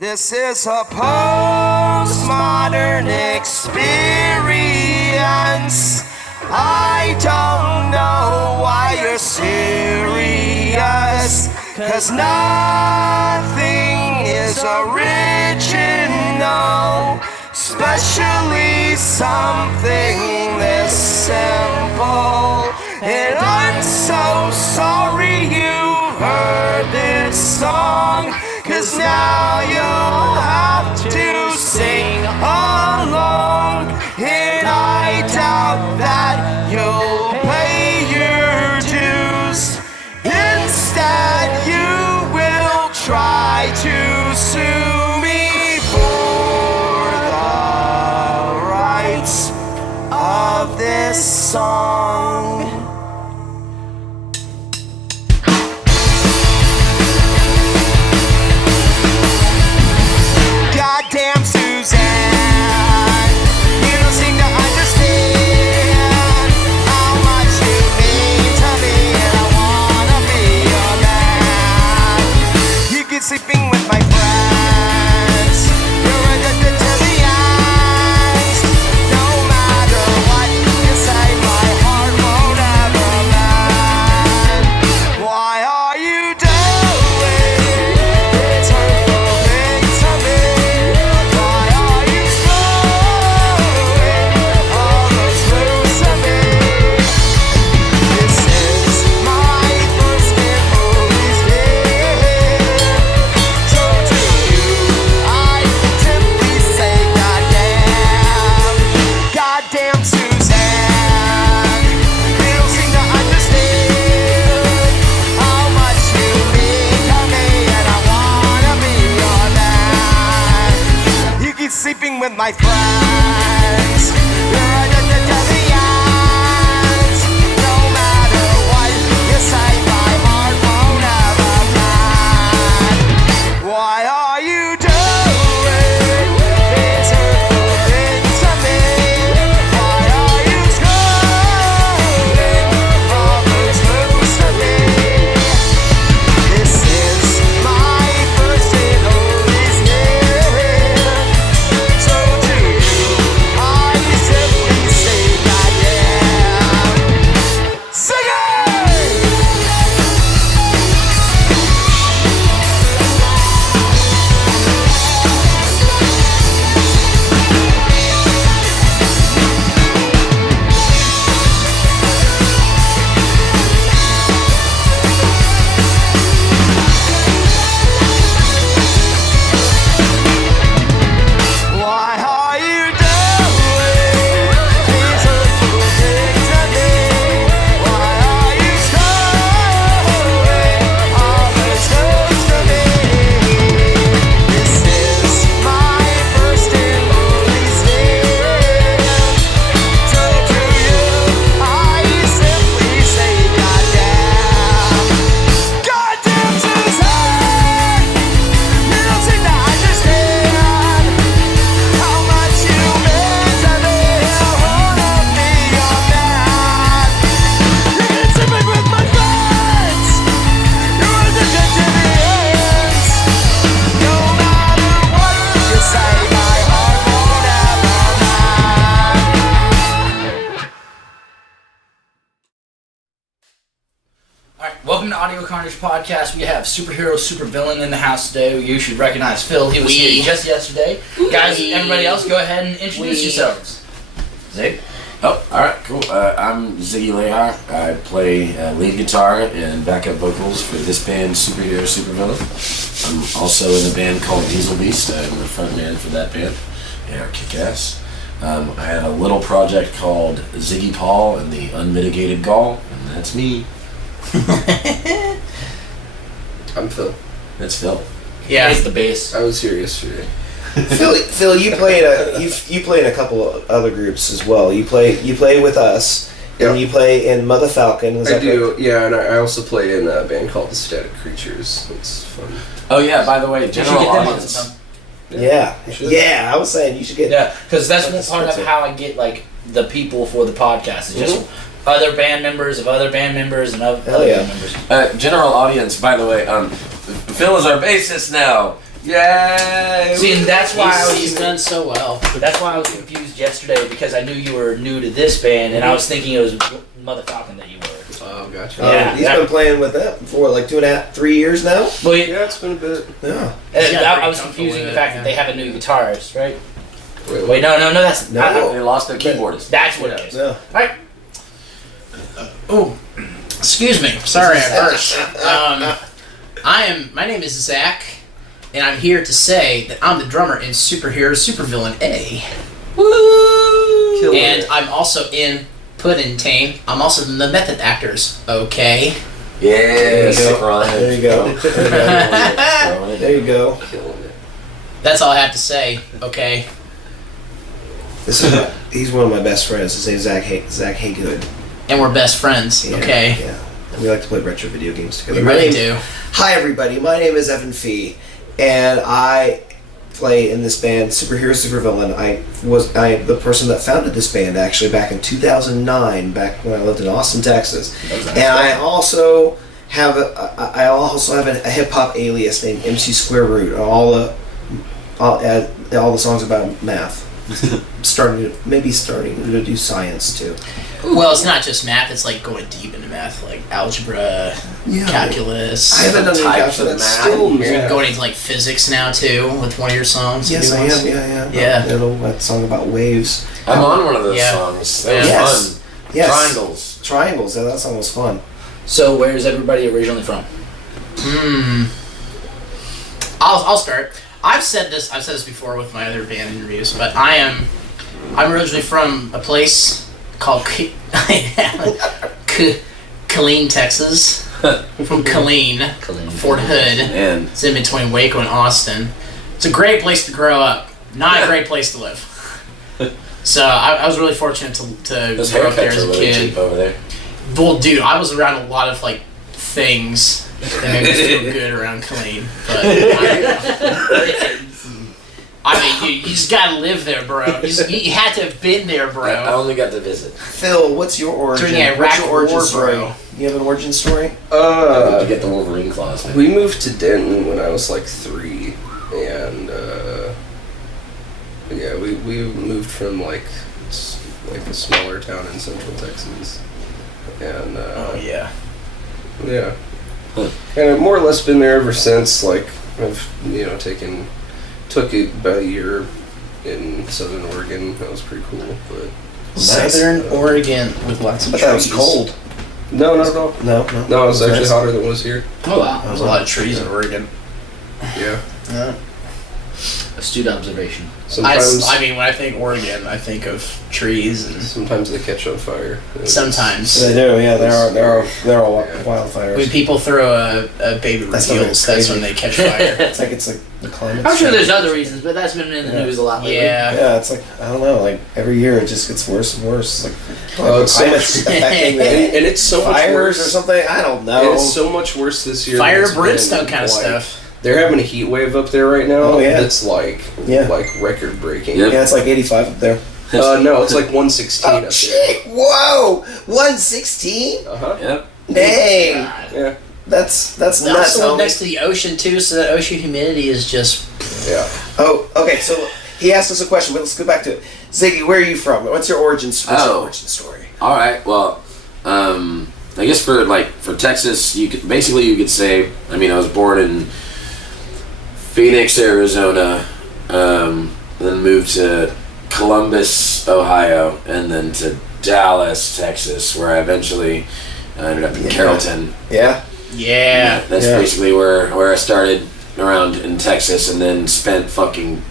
This is a postmodern experience. I don't know why you're serious, 'cause nothing is original, especially something this simple. And I'm so sorry you heard this song, 'cause now you'll have to sing along. And I doubt that you'll pay your dues. Instead, you will try to sue me for the rights of this song. Goddamn Suzanne, you don't seem to understand how much you mean to me, and I wanna be your man. You keep sleeping with my friends, you're addicted to the ends. No matter what you say, my heart won't ever mend. Why are you doing this hurtful thing to me? Why are you throwing all those clues to me? This is my first and only step. So to you, I simply say goddamn. Goddamn Suzanne, you don't seem to understand how much you mean to me, and I wanna be your man. You keep sleeping with my friends, you're addicted to the ends. No matter what you say, my heart won't ever mend. Why are you doing this hurtful thing to me? Why are you throwing all those clues to me? This is my first and only step. So to you, I simply say goddamn. Sing it! Why are you doing these hurtful things to me? Why are you throwing all those clues to me? This is my first and only step. So to you, I simply say goddamn. Goddamn Suzanne, you don't seem to understand how much you mean to me. I wanna be your man. You can sleep with my friends, you're addicted to the ends. No matter what you say, my heart won't ever mend. Alright, welcome to Audio Carnage Podcast. We have superhero, supervillain in the house today. You should recognize Phil. He was here just yesterday. Guys, everybody else, go ahead and introduce yourselves. Zig? Oh, alright, cool. I'm Ziggy Lehar. I play lead guitar and backup vocals for this band, Superhero Supervillain. I'm also in a band called Diesel Beast. I'm the front man for that band. They are kick-ass. I had a little project called Ziggy Paul and the Unmitigated Gall, and that's me. I'm Phil. That's Phil. Yeah, it's the bass. I was here yesterday. Phil, you play in a couple of other groups as well. You play with us, Yeah. and you play in Mother Falcon. Is I that do, correct? yeah, and I also play in a band called The Static Creatures. It's fun. Oh yeah, by the way, You should general get them on audience. sometime. Yeah, Should. yeah. I was saying you should get. Yeah, because that's one That's- part that's of it. how I get like the people for the podcast. It's just other band members of other band members and other Hell yeah. band members. General audience, by the way, Phil is our bassist now. Yay! See, and that's why He's done so well. That's why I was confused yesterday because I knew you were new to this band, and I was thinking it was Mother Falcon that you were. Oh, gotcha. Yeah, He's been playing with that for like 2.5, 3 years now. Well, Yeah, it's been a bit. Yeah. and Yeah, I was pretty confusing the comfortable fact that with they it, have a new guitarist, right? Wait, No, that's No. They lost their keyboardist. That's what it is. Yeah. Right. Oh, excuse me. Sorry, I burst. My name is Zach, and I'm here to say that I'm the drummer in Superhero Supervillain A. Killing And it. I'm also in Puddingtane. I'm also the method actors, okay? Yeah, There you go. sick Ryan. There you go. There you go. Killing it. That's all I have to say, okay? He's one of my best friends. His name's Zach Haygood. And we're best friends, Yeah, okay? Yeah. We like to play retro video games together. We My really name- do. Hi everybody, my name is Evan Fee, and I play in this band Superhero Supervillain. I am the person that founded this band actually back in 2009, back when I lived in Austin, Texas. And I also have a hip hop alias named MC Square Root. All the songs about math. starting to do science too. Well, it's not just math, it's like going deep into math, like algebra, calculus. I haven't done any Types of calculus. math. Still, You're going into like physics now too with one of your songs. Yes, new I ones. am. Yeah. That song about waves. I'm on one of those Yeah. songs. That was Yes. fun. Yes. Triangles. Triangles. Yeah, that song was fun. So, where's everybody originally from? I'll start. I've said this before with my other band interviews, but I'm originally from a place called Killeen, Texas. From Killeen, Fort Hood. And It's in between Waco and Austin. It's a great place to grow up. Not a great place to live. So I was really fortunate to those grow up there haircuts as are a really kid. cheap over there. Well, dude, I was around a lot of like things that made me feel good around Killeen. But I mean, you just gotta live there, bro. You had to have been there, I bro. only got to visit. Phil, what's your origin? During the What's Iraq your origin War, story? bro. You have an origin story? Did you get the Wolverine claws? Man? We moved to Denton when I was like 3, and yeah, we moved from like a smaller town in Central Texas, and Oh yeah. yeah, Huh. and I've more or less been there ever since. Like I've took it about a year in Southern Oregon. That was pretty cool, but Southern Oregon with lots of I trees. thought it was cold. no, not at all. No. No, it was actually nice. hotter than it was here. Oh wow, there's a lot of trees in Oregon. Yeah, Astute observation. sometimes I mean, when I think Oregon, I think of trees and sometimes they catch on fire. sometimes. They do, yeah. There are Yeah. wildfires. When people throw a baby That's not reveals, crazy. that's when they catch fire. It's like the climate. I'm sure there's other reasons, but that's been in the news a lot lately. Yeah. Yeah, it's like I don't know. Like every year, it just gets worse and worse. It's like Oh, it's so climate's much- affecting and it's so much fires worse. or something. I don't And know. it's so much worse this year. than Fire, it's been, brimstone kind of like, stuff. They're having a heat wave up there right now. Oh, yeah. That's like record breaking. Yep. Yeah, it's like 85 up there. No, it's like 116 up there. Shit! Whoa! 116? Uh-huh. Yep. Dang! Yeah. That's We nuts. also live homie. next to the ocean too, so that ocean humidity is just. Yeah. Oh, okay. So he asked us a question, but let's go back to it. Ziggy, where are you from? What's your origin story? Oh. All right. Well, I guess for Texas, you could say. I mean, I was born in Phoenix, Arizona, then moved to Columbus, Ohio, and then to Dallas, Texas, where I eventually ended up in Carrollton. Yeah. Yeah. That's Yeah. basically where I started around in Texas, and then spent fucking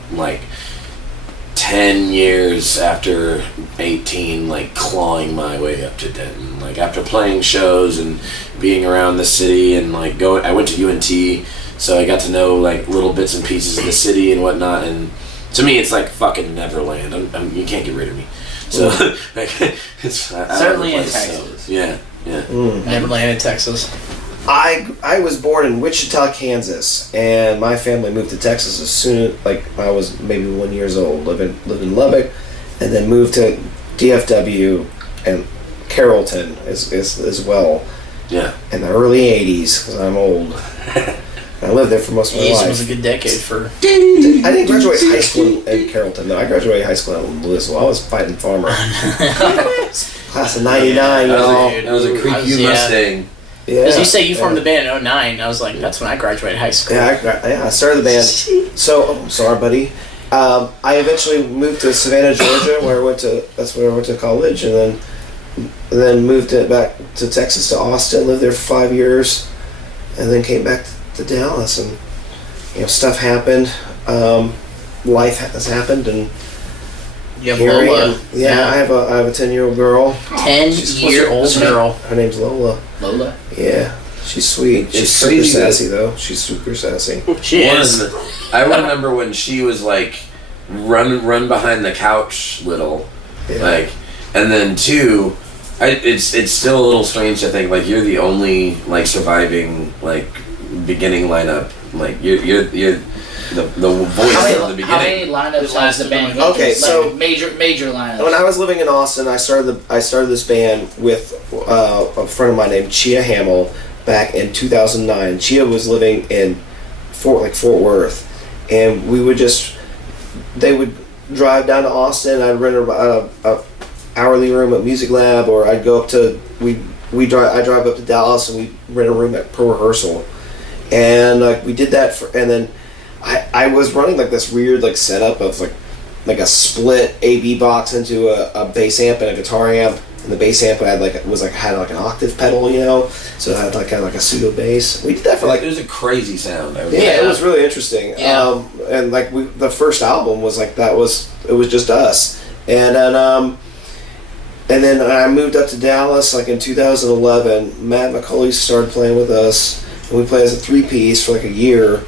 10 years after 18 clawing my way up to Denton. After playing shows and being around the city and I went to UNT, so I got to know little bits and pieces of the city and whatnot, and to me it's like fucking Neverland. You can't get rid of me. So it's I Certainly love in the place, Texas. so, yeah. Neverland in Texas. I was born in Wichita, Kansas, and my family moved to Texas as soon as I was maybe 1 year old. Lived in Lubbock, and then moved to DFW and Carrollton as well Yeah. in the early '80s because I'm old. I lived there for most of my life. was a good decade for. I didn't graduate high school in Carrollton, though. I graduated high school in Louisville. I was fighting farmer. Class of 99, y'all. That was a Creek U Mustang. Yeah. Because you say you formed the band in 09, I was like, that's when I graduated high school. Yeah, I started the band. So, I'm sorry, buddy. I eventually moved to Savannah, Georgia, that's where I went to college, and then moved it back to Texas, to Austin, lived there for 5 years, and then came back to Dallas, and stuff happened. Life has happened, and You have here I Lola. am. Yeah, I have a 10-year-old girl. 10-year-old girl. Her name's Lola. Lola. Yeah, she's sweet. She's It's super crazy that- sassy though. She's super sassy. She is. I remember when she was like run behind the couch little, Yeah. like, and then two, it's still a little strange to think like you're the only like surviving like beginning lineup, like you're the voice of the How beginning. many lineups has the band? gone Okay, through? so- Like major lineups. When I was living in Austin, I started this band with a friend of mine named Chia Hamill back in 2009. Chia was living in Fort Worth, and they would drive down to Austin. I'd rent a hourly room at Music Lab, or I'd go up to I drive up to Dallas and we rent a room at Pro Rehearsal, and we did that and then I was running like this weird like setup of like a split AB box into a bass amp and a guitar amp, and the bass amp had like an octave pedal, so it had kind of like a pseudo bass. We did that for It was a crazy sound. it was really interesting. Yeah. And the first album was it was just us, and then I moved up to Dallas like in 2011. Matt McCulley started playing with us, and we played as a 3-piece for like a year.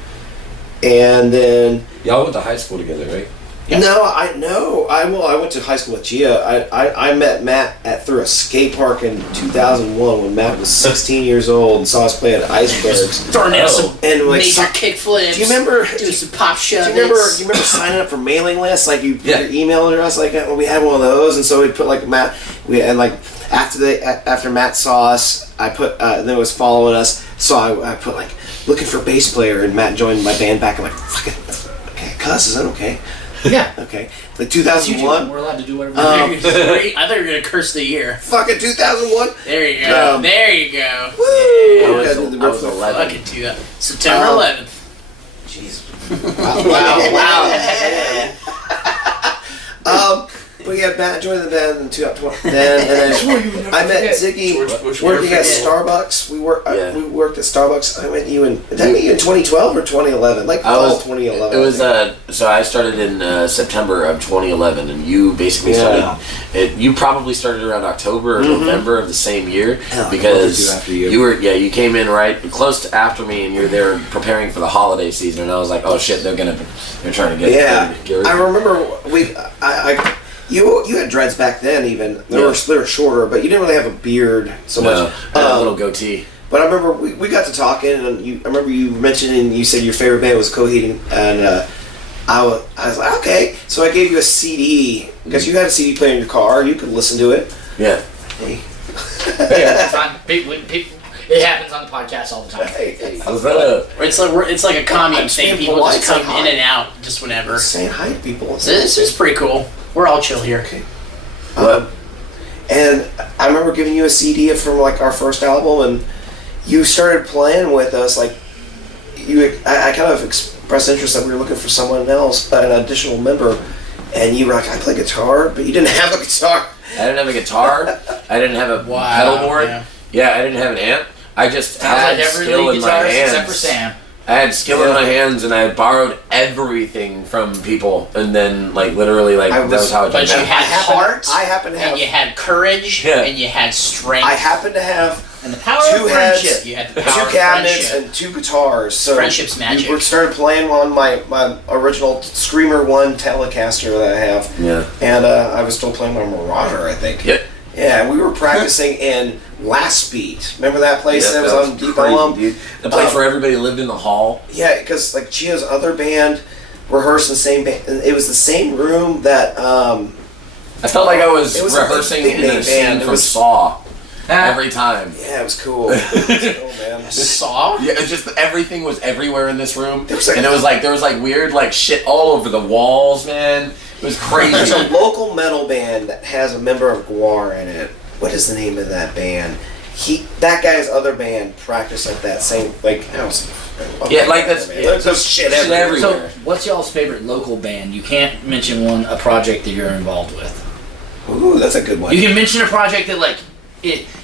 And then Y'all went to high school together, right? Yeah. I went to high school with Gia. I met Matt through a skate park in 2001 when Matt was 16 years old and saw us play at Icebergs. Throwing out some And major kickflips. do you remember? Doing some pop shows. Do you remember signing up for mailing lists? Like you put Yeah. your email address. Like we had one of those, and so we put like Matt. After Matt saw us, I put then it was following us. So I put like looking for a bass player, and Matt joined my band back. I'm like, fucking okay, cuss, is that okay? Yeah. Okay, like It's YouTube. 2001. We're allowed to do whatever. I thought you were going to curse the year. Fucking 2001. There you go. There you go. Woo! Yeah. We gotta do the I was riff. 11. Fucking do that. September 11th. Jeez. Wow. But yeah, Matt joined the band in 2012. Then I met Ziggy working at Starbucks. We worked at Starbucks. I met you did I meet you in 2012 or 2011? Like fall 2011. It was so I started in September of 2011, and you basically started. You probably started around October or November of the same year because after you. you came in right close to after me, and you're there preparing for the holiday season, and I was like, oh shit, they're trying to get rid I of remember you had dreads back then. Even they were shorter, but you didn't really have a beard so much. a little goatee. But I remember we got to talking, and I remember you mentioning, you said your favorite band was Coheed, and I was like, okay. So I gave you a CD, because you had a CD player in your car, you could listen to it. Yeah. Hey. Yeah, that's fine. It happens on the podcast all the time. Hey. How's that? It's like a commune I'm thing. being People polite, just come saying in hi. and out just whenever. Saying hi to people. So this is pretty cool. We're all chill here. Okay. What? And I remember giving you a CD from like our first album, and you started playing with us. Like I kind of expressed interest that we were looking for someone else, an additional member, and you were like, I play guitar, but you didn't have a guitar. I didn't have a guitar. I didn't have a pedal board. Yeah, I didn't have an amp. I just Sounds had like every skill lead in my guitarist hands. except for Sam. I had skill in my hands, and I had borrowed everything from people, and then literally that was how I But did you that. had heart, I happen to have. and you had courage, Yeah. and you had strength. I happen to have and the power two of heads, friendship. You had the power two of cabinets, friendship. and two guitars. So Friendship's magic. We started playing on my original Screamer 1 Telecaster that I have. Yeah. And I was still playing my Marauder, I think. Yep. Yeah, we were practicing in Last Beat. Remember that place Yep, that was on Deep crazy, Elm? dude. The place where everybody lived in the hall. Yeah, because like Chia's other band rehearsed in the same band. It was the same room that I felt like I was It was a rehearsing big in a band. scene It from was- Saw. every time. Yeah, it was cool. It was cool, man. Saw? Yeah, it's just everything was everywhere in this room, There was like- and there was weird shit all over the walls, man. It was crazy. There's a local metal band that has a member of Guar in it. What is the name of that band? That guy's other band practiced at that same house. Yeah, that's There's shit everywhere. So, what's y'all's favorite local band? You can't mention a project that you're involved with. Ooh, that's a good one. You can mention a project that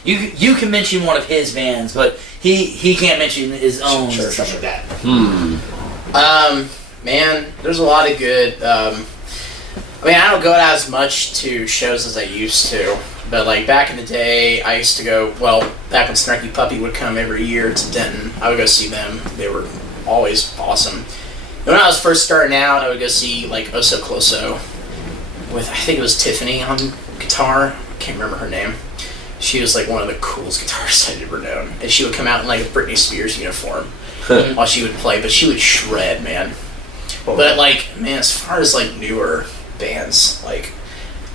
you can mention one of his bands, but he can't mention his own Sure, and stuff sure. like that. Man, there's a lot of good. I don't go out as much to shows as I used to, but back in the day, I used to go. Well, back when Snarky Puppy would come every year to Denton, I would go see them. They were always awesome. And when I was first starting out, I would go see Oso Closo with I think it was Tiffany on guitar. I can't remember her name. She was one of the coolest guitarists I'd ever known, and she would come out in a Britney Spears uniform while she would play, but she would shred, man. But as far as newer bands,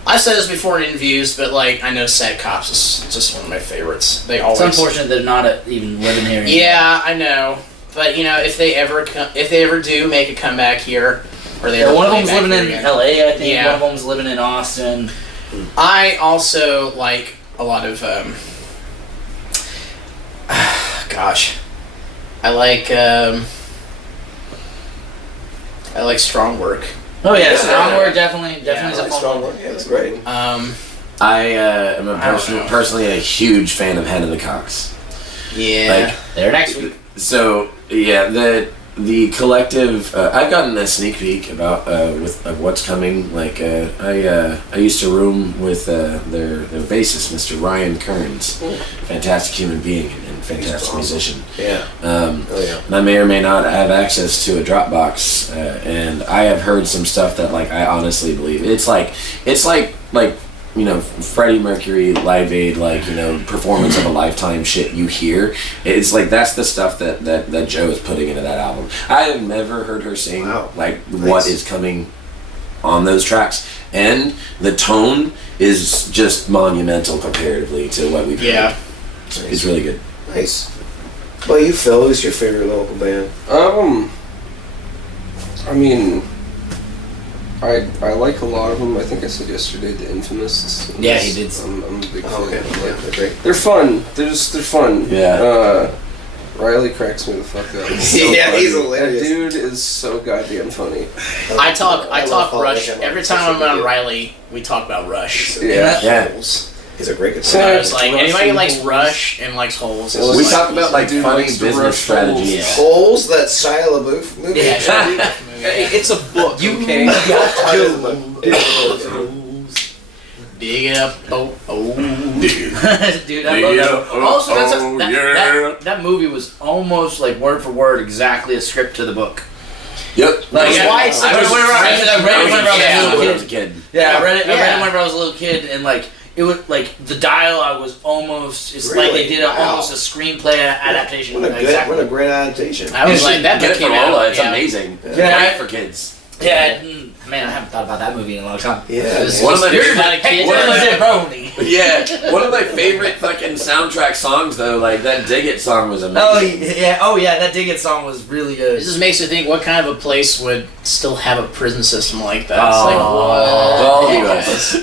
I've said this before in interviews, but I know Sad Cops is just one of my favorites. They always. It's unfortunate they're not even living here anymore. Yeah, I know, but if they ever do make a comeback here, or they one of play them's back living in here again. LA, I think. Yeah. One of them's living in Austin. I also like a lot of gosh, I like Strong Work. Oh yeah, Yeah. Strong Work definitely is I a like fun Strong one. Work. Yeah, that's great. I am I don't know. personally a huge fan of Head of the Cocks. Yeah. There next week. So yeah, the collective. I've gotten a sneak peek about of what's coming. I used to room with their bassist, Mr. Ryan Kearns, fantastic human being and fantastic awesome. musician. Yeah. Oh yeah. And I may or may not have access to a Dropbox, and I have heard some stuff that I honestly believe it's like Freddie Mercury Live Aid, performance of a lifetime shit you hear. It's that's the stuff that Joe is putting into that album. I have never heard her sing Wow. what is coming on those tracks, and the tone is just monumental comparatively to what we've Yeah. heard. It's really good. Nice. Well, you, Phil, who's your favorite local band? I like a lot of them. I think I said yesterday the Infamous. Yeah, he did. I'm a big fan. Oh, okay. Yeah, they're great. They're fun. They're fun. Yeah. Riley cracks me the fuck up. He's Yeah, funny. he's hilarious. That dude is so goddamn funny. I talk love Rush following him on every time social I'm around media. Riley. We talk about Rush. Yeah. Yeah. Holes. He's a great So guitarist. it's anybody who likes Rush and likes Holes. Well, is We It's talk about dude funny likes to business rush strategies. Yeah. Holes, that Shia LaBeouf movie. Yeah, sure. It's a book, okay? Dig it up, oh, Dude, I love that. Also, that movie was almost word for word exactly a script to the book. Yep. That's why it's I read it whenever I was a a kid. kid. Yeah, I read it. I read Yeah. it whenever I was a little kid, and it was the dialogue was almost. It's like they Really? did almost a screenplay adaptation. What a great adaptation. I was You like, should that get book it came for out. Lola. It's yeah. amazing. Yeah. Great for kids. Yeah, man, I haven't thought about that movie in a long time. Yeah. One of my You're favorite- about a kid. one of my- Jabroni. Yeah, one of my favorite fucking soundtrack songs though, that Dig It song was amazing. Oh yeah, that Dig It song was really good. This just makes you think, what kind of a place would still have a prison system like that? It's Well, what? you guys.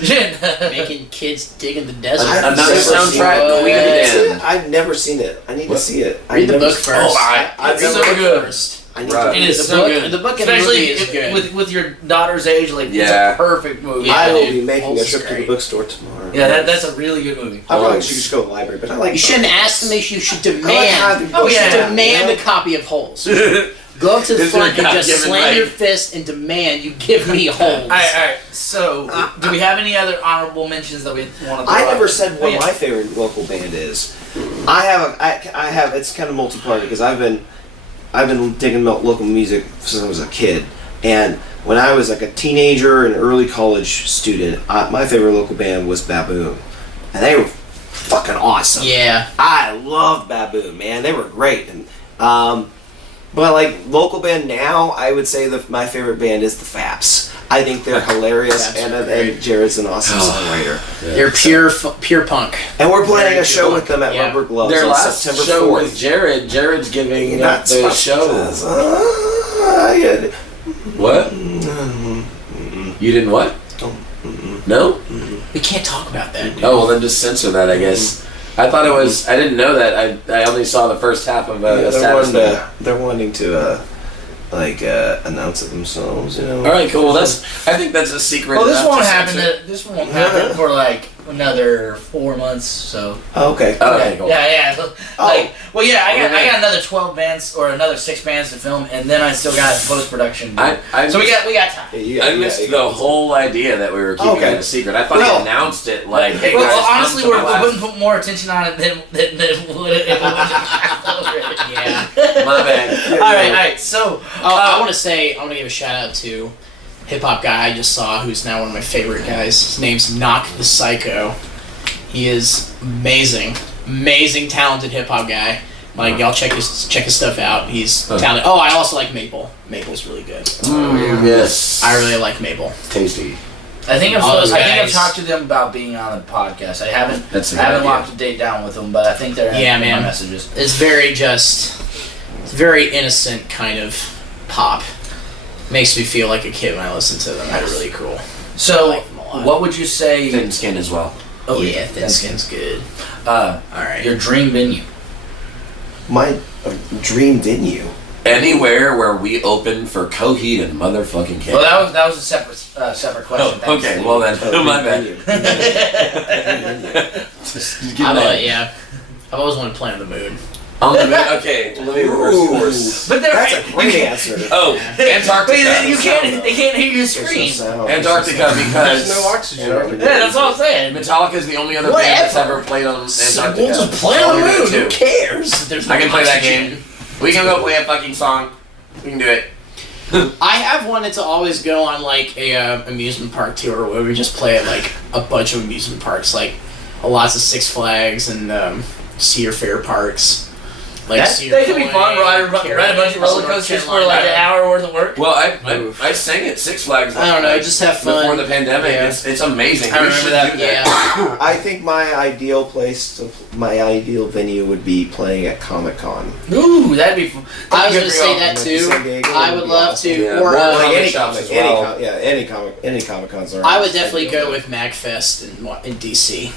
Making kids dig in the desert. I've Another never soundtrack seen it. queen of the I've seen damn. it. I've never seen it. I need to see it. Read the I've never book seen- first. I've It's never- so good. First. I need Right. to. It is The so book- good. the book and the Especially movie is good. with your daughter's age, it's Yeah. a perfect movie. Yeah. I will dude. be making Holes a is trip to the great. bookstore tomorrow. Yeah, that's a really good movie. I probably should just go to the library, but I like. You shouldn't ask them. You should demand. having You books. should Yeah. demand Yeah. a copy of Holes. Go up to the This is front your and just God-given slam right. your fist and demand you give me Holes. Alright. So, do we have any other honorable mentions that we want to? I never said what Yeah. my favorite local band is. I have. It's kind of multi-part because I've been digging local music since I was a kid, and when I was a teenager and early college student, my favorite local band was Baboon, and they were fucking awesome. Yeah. I loved Baboon, man. They were great, and But like local band now, I would say my favorite band is the Faps. I think they're hilarious, Faps and are great. Jared's an awesome songwriter. They're pure punk. And we're playing Very a show good. with them at Yeah. Rubber Gloves Their on last September show 4th. with Jared's giving Not the show. What? You didn't what? No? We can't talk about that, dude. Oh, well then just censor that, I guess. I thought it was, I didn't know that. I only saw the first half of they're wanting to announce it themselves, you know. Alright, cool. Well, I think that's a secret. Well, this enough won't to happen. censor. This won't happen for like another 4 months. So. Oh, okay. Okay, cool. Yeah. Like, well, yeah. I got another 12 bands or another 6 bands to film, and then I still got post production. So we got time. I missed the whole idea that we were keeping it a secret. I thought he announced it like, hey Well, guys, honestly, come to my we're putting more attention on it than would it. Yeah. My bad. All right. So, I want to give a shout out to hip hop guy I just saw, who's now one of my favorite guys. His name's Knock the Psycho. He is amazing, talented hip hop guy. Like, y'all check his stuff out. He's talented. Oh, I also like Maple. Maple's really good. Yes. I really like Maple. Tasty. I think All those I've guys. talked to them about being on the podcast. I haven't That's a good idea. locked a date down with them, but I think they're Yeah, my man. messages. It's very innocent kind of pop. Makes me feel like a kid when I listen to them. They're really cool. So, like them a lot. what would you say? Thin skin as well. Oh yeah, Thin Skin's good. All right. Your dream venue. My dream venue. Anywhere where we open for Coheed and motherfucking King. Well, that was a separate question. Oh, okay. Well then, my bad. I've always wanted to play on the moon. On the moon. Okay, let me reverse course. But That's a great answer. Oh, Antarctica. They can't hear you scream. Antarctica because There's no oxygen. Yeah, that's all I'm saying. Metallica is the only other band that's ever played on Antarctica. We'll just play on the Only moon. two. Who cares? There's no I can play that oxygen. game. We can go play a fucking song. We can do it. I have wanted to always go on like a amusement park tour where we just play at like a bunch of amusement parks, like lots of Six Flags and Cedar Fair parks. Like They could be fun. Ride a bunch of roller coasters for like an hour worth of work. Well, I sang at Six Flags. I don't know, just have fun. Before the pandemic. Yeah. It's amazing. I We remember should that. do Yeah. I think my ideal venue would be playing at Comic-Con. Ooh, that'd be fun. I was Good gonna for say y'all. that San too. Diego I would would be love awesome. to. Yeah. Or Well, Like any shops comic, as well. any Comic-Cons are. I would definitely go with MagFest in DC.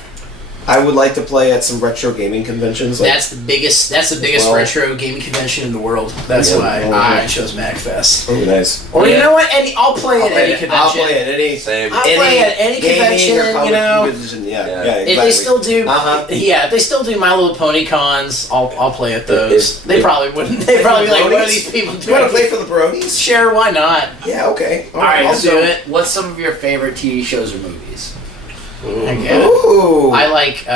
I would like to play at some retro gaming conventions. Like, That's the biggest well. retro gaming convention in the world. That's Yeah. why Oh, I chose MagFest. oh, nice. Or you know what? I'll play I'll at any convention. I'll play at any. Same. I'll play at any gaming or convention, comic you know. convention. Yeah, Yeah. yeah. If Exactly. they still do, Uh-huh. if they still do My Little Pony cons, I'll play at those. They if- probably wouldn't. They'd probably be like, "What are these people You want to play doing?" for the Bronies? Sure, why not? Yeah. Okay. All right, I'll so do it. what's some of your favorite TV shows or movies? I get it. Ooh. I like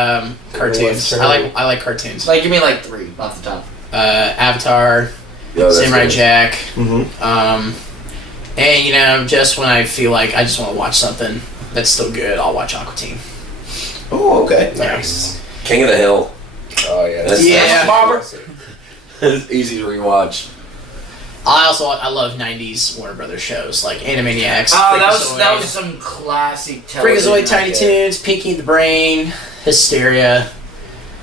cartoons. I like cartoons. Like, give me like 3 off the top. Avatar, Yo, that's Samurai good. Jack, Mhm. and just when I feel like I just want to watch something that's still good, I'll watch Aqua Teen. Oh, okay. Nice. King of the Hill. Oh yeah. That's- Yeah. It's easy to rewatch. I love '90s Warner Brothers shows like Animaniacs. Oh, that Freakazoid, was some classic television. Freakazoid, right Tiny there. Toons, Pinky and the Brain, Hysteria.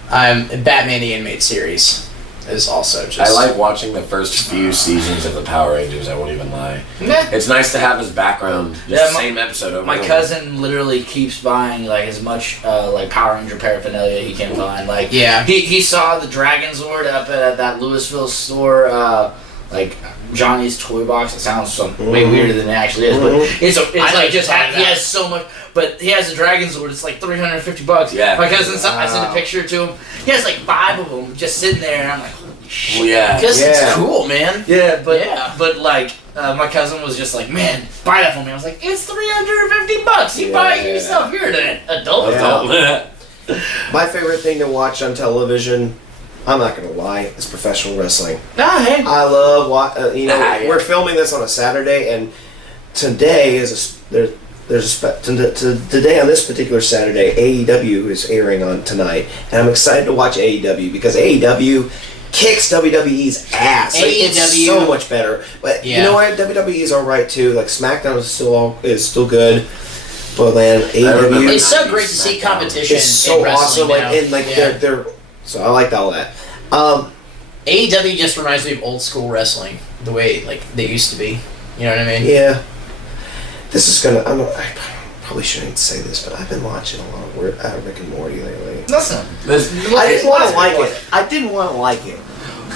Batman the Animated Series is also just. I like watching the first few seasons of the Power Rangers, I won't even lie. Nah. It's nice to have as background, just Yeah, the same episode over My and over. cousin literally keeps buying like as much like Power Ranger paraphernalia he can find. Like Yeah. he saw the Dragon Zord up at that Louisville store, like Johnny's Toy Box. It sounds way weirder than it actually is, but it's I like like just to buy he that. has so much. But he has a Dragon Zord. It's like $350. Yeah. My cousin, I sent a picture to him. He has like 5 of them just sitting there, and I'm like, holy shit. Well, yeah. Because Yeah. it's cool, man. Yeah, but Yeah. like my cousin was just like, man, buy that for me. I was like, it's $350. You buy it yourself. You're an adult. Yeah. My favorite thing to watch on television, I'm not gonna lie, is professional wrestling. Nah, hey. I love Yeah. we're filming this on a Saturday, and today is today on this particular Saturday, AEW is airing on tonight, and I'm excited to watch AEW because AEW kicks WWE's ass. Like, it's AEW so much better. But you know what? WWE is alright too. Like SmackDown is still good. But man, AEW It's so great to see competition. is so in awesome. wrestling now. Like and like they're so I like all that. AEW just reminds me of old school wrestling, the way like they used to be. You know what I mean? Yeah. This is gonna. I probably shouldn't say this, but I've been watching a lot of Rick and Morty lately. Listen. I didn't want to like it. I didn't want to like it.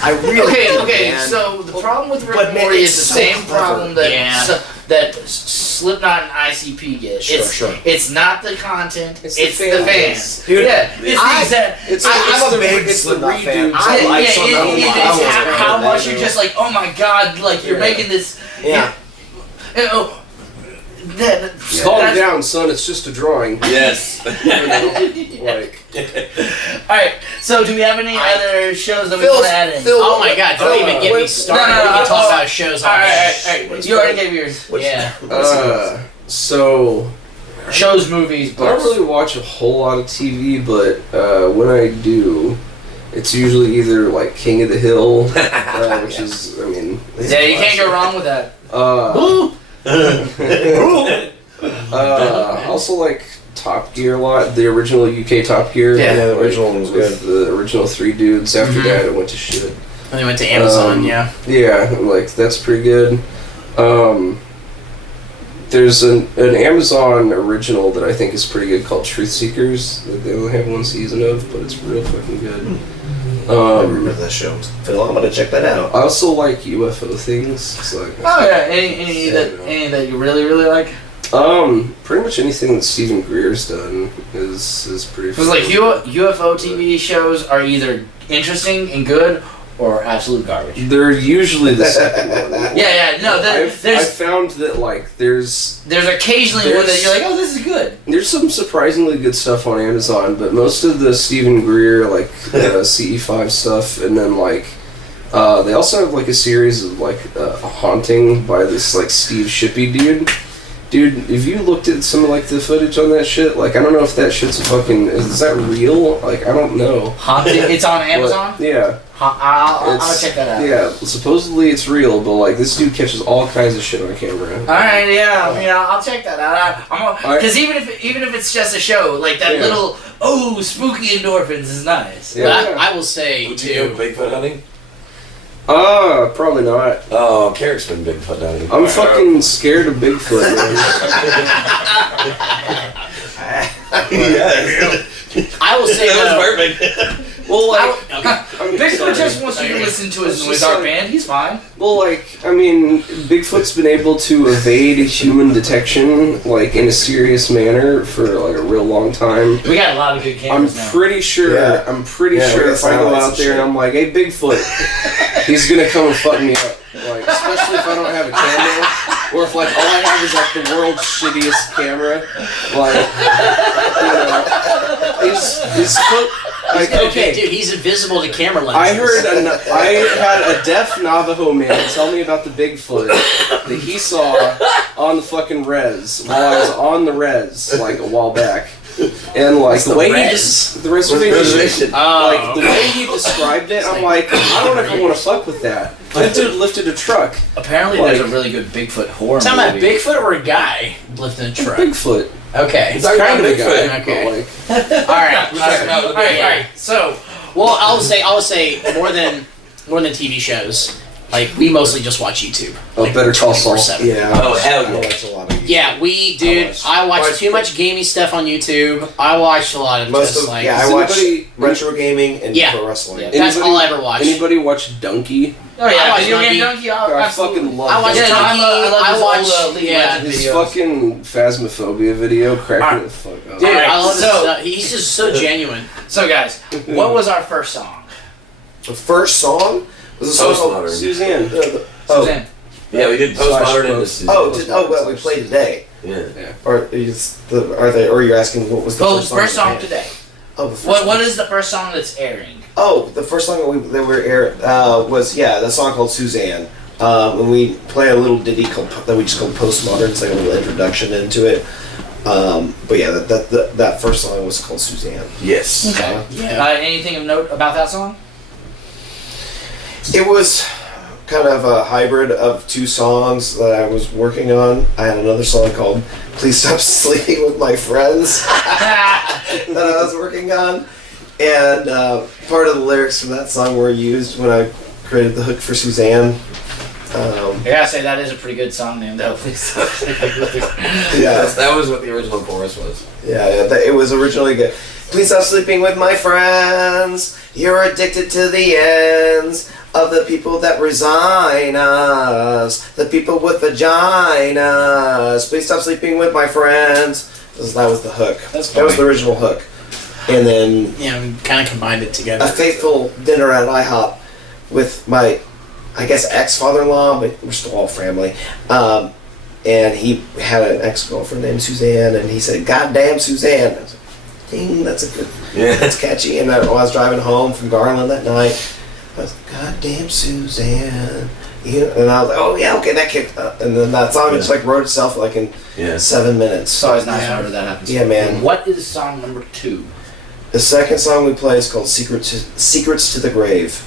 I really didn't, Okay. man. So the problem with Rick But and man, Morty is it's the so same clever. problem that Slipknot and ICP get. Sure. It's not the content. It's It's, the the fan fans. base. Dude, Yeah. It's the exact. I'm a big Slipknot fan. I like yeah, Slipknot a lot. it's I was how fan of much that. you're just like, oh my god, like you're making this. Yeah. Calm down, son. It's just a drawing. Yes. Like, Alright, so do we have any other shows that we Phil- want to add in? Phil- Oh my god! Don't even get me started. No, we can talk oh, about shows all Alright. You already gave yours. Yeah. so Shows, movies, I don't books. really watch a whole lot of TV, but when I do, it's usually either like King of the Hill, which is, I mean, Yeah, you can't go wrong with that. also like Top Gear a lot. The original UK Top Gear. Yeah, the original one was with good. The original 3 dudes. After that, it went to shit. And they went to Amazon. Yeah. Yeah, like that's pretty good. There's an Amazon original that I think is pretty good called Truth Seekers that they only have 1 season of, but it's real fucking good. I remember that show. Phil, I'm gonna check that out. I also like UFO things. It's like, Oh yeah, any that you really like? pretty much anything that Stephen Greer's done is pretty. Because like UFO TV shows are either interesting and good or absolute garbage. They're usually the second one. No, I there's found that like there's occasionally one that you're like, oh, this is good. There's some surprisingly good stuff on Amazon, but most of the Stephen Greer, like, CE5 stuff, and then, like, they also have, like, a series of, like, a haunting by this, like, Steve Shippey dude. Dude, have you looked at some of, like, the footage on that shit? Like, I don't know if that shit's fucking... Is that real? Like, I don't know. Haunted. It's on Amazon. But, yeah. I'll check that out. Yeah, supposedly it's real, but, like, this dude catches all kinds of shit on camera. All right, yeah, I mean, I'll check that out. Because even if it's just a show, like that little spooky endorphins is nice. Yeah. But I will say Would you go too. Bigfoot hunting? Probably not. Oh, Carrick's been Bigfoot hunting. I'm fucking scared of Bigfoot, man. I will say That though. was perfect. Well, like, Bigfoot just wants you to listen to his noise art band. He's fine. well, like, I mean, Bigfoot's been able to evade human detection, like, in a serious manner for, like, a real long time. We got a lot of good I'm cameras now. pretty sure, Yeah. sure we if I got go satellites out and there and shit. I'm like, hey, Bigfoot, he's gonna come and fuck me up. Like, especially if I don't have a camera, or if, like, all I have is, like, the world's shittiest camera. Like, you know, he's like, okay. Dude, he's invisible to camera lenses. I had a deaf Navajo man tell me about the Bigfoot that he saw on the fucking res while I was on the res like a while back, and like the way the reservation, like the way he described it, I'm like, I don't ever want to fuck with that. That dude lifted a truck. Apparently, there's a really good Bigfoot horror Talking about movie. Bigfoot or a guy lifting a truck? Bigfoot. Okay. It's kind of a guy. Bigfoot. Okay. But, like, All right. So, well, I would say more than TV shows. Like we mostly just watch YouTube. Oh, Like, Better Call Saul. 24/7. Yeah. Oh, hell yeah. That's a lot of Yeah, I watch too much gaming stuff on YouTube. I watch a lot of Most just of like I Does watch anybody- retro gaming and Yeah. pro wrestling. Yeah. that's all I ever watch. Anybody watch Donkey? Oh yeah, I watch video game Donkey. Donkey. I Absolutely. fucking love I watch Donkey. Donkey. I watch League of yeah. Legends His videos. fucking Phasmophobia video cracked me the fuck up. Dude, I Alright, love his so- stuff. He's just so genuine. So guys, what was our first song? The first song was a song called Postmodern. Suzanne. Suzanne. Yeah, we did postmodern in this. well, we played today. Yeah. Or or you're asking what was the Well, first song? first song today. Oh, the first What is the first song that's airing? Oh, the first song that we aired was the song called Suzanne. And we play a little ditty that we just called Postmodern. It's like a little introduction into it. But yeah, that first song was called Suzanne. Yes. Okay. Yeah. Anything of note about that song? It was kind of a hybrid of two songs that I was working on. I had another song called Please Stop Sleeping With My Friends that I was working on. And part of the lyrics from that song were used when I created the hook for Suzanne. I gotta say, that is a pretty good song name, though. Yeah, That was what the original chorus was. it was originally good. Please stop sleeping with my friends. You're addicted to the ends of the people that resign us. The people with vaginas. Please stop sleeping with my friends. That was the hook. That was the original hook. And then We kind of combined it together. a faithful dinner at IHOP with my, I guess, ex-father-in-law, but we're still all family. And he had an ex-girlfriend named Suzanne, and he said, "Goddamn Suzanne." I was like, ding, that's a good, that's catchy. And I was driving home from Garland that night. I was like, "Goddamn Suzanne." And I was like, "Oh yeah, okay, that kicked up." And then that song just like wrote itself like in 7 minutes. It's always nice whenever that happens. Yeah, man. What is song number 2? The second song we play is called Secrets to the Grave.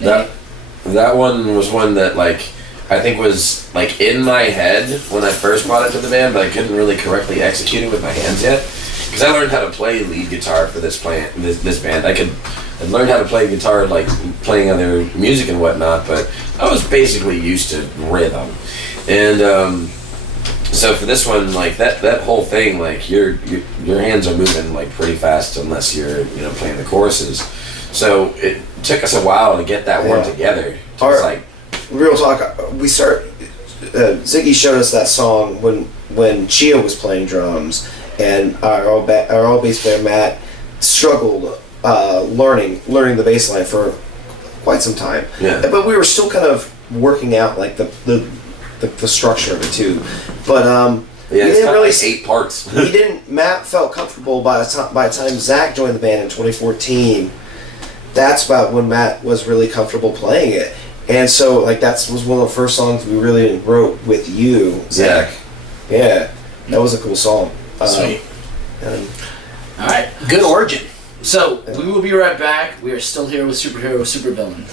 That one was one that like I think was like in my head when I first brought it to the band, but I couldn't really correctly execute it with my hands yet because I learned how to play lead guitar for this band. I learned how to play guitar like playing other music and whatnot, but I was basically used to rhythm, and so for this one, like that whole thing, like your hands are moving like pretty fast unless you're playing the choruses. So it took us a while to get that one together. It's like real talk. Ziggy showed us that song when Chia was playing drums, and our old bass player Matt struggled learning the bass line for quite some time. Yeah. But we were still kind of working out like the structure of it too. But we it's didn't kind really of like 8 parts. Matt felt comfortable by the time Zach joined the band in 2014. That's about when Matt was really comfortable playing it. And so, like, that was one of the first songs we really wrote with you, Zach. Yeah, that was a cool song. Sweet. All right. Good origin. So, we will be right back. We are still here with Superhero Supervillain.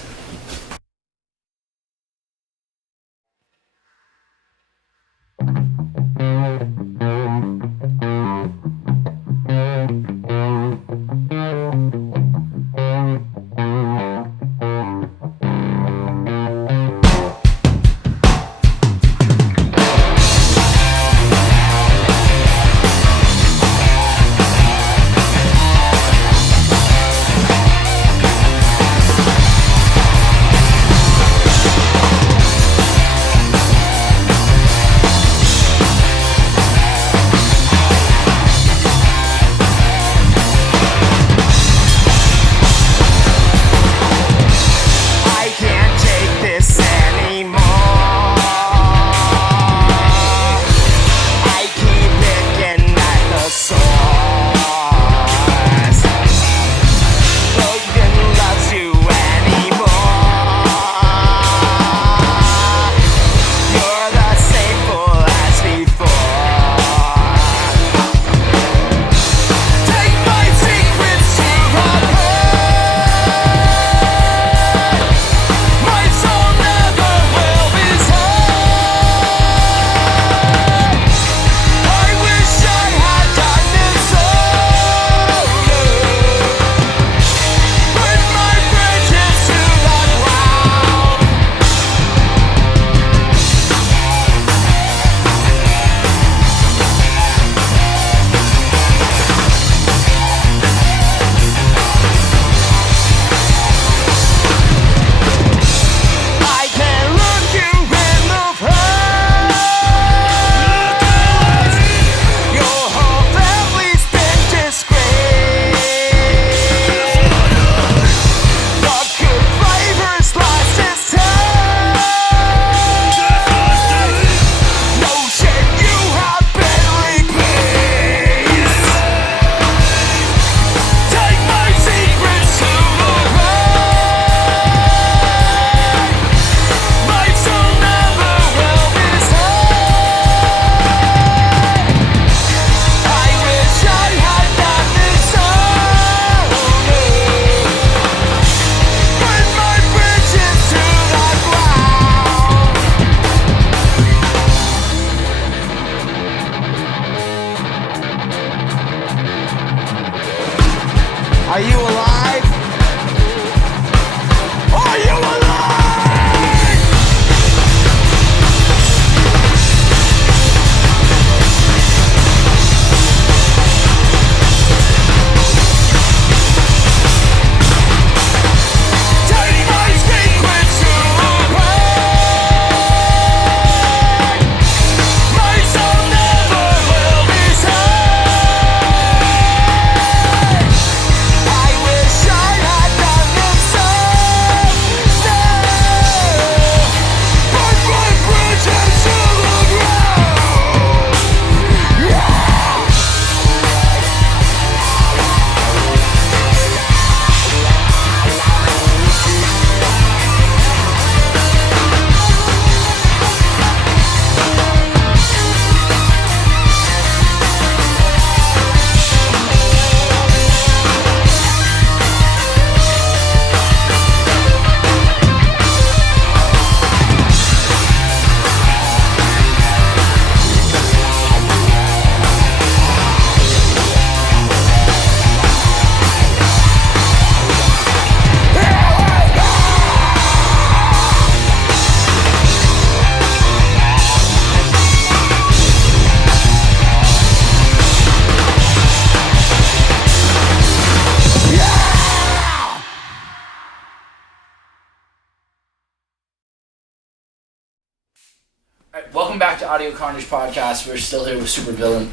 to Audio Carnage Podcast. We're still here with Superhero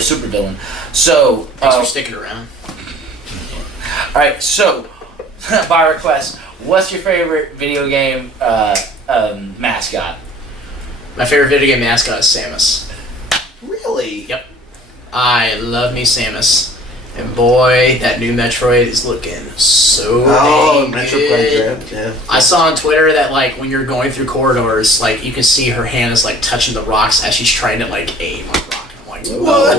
Supervillain. So, Thanks for sticking around. Alright, so, by request, what's your favorite video game mascot? My favorite video game mascot is Samus. Really? Yep. I love me Samus. And boy, that new Metroid is looking so dang good. Metroid Dread. Yeah. I saw on Twitter that like when you're going through corridors, like you can see her hand is like touching the rocks as she's trying to like aim on the rock. I'm like, what?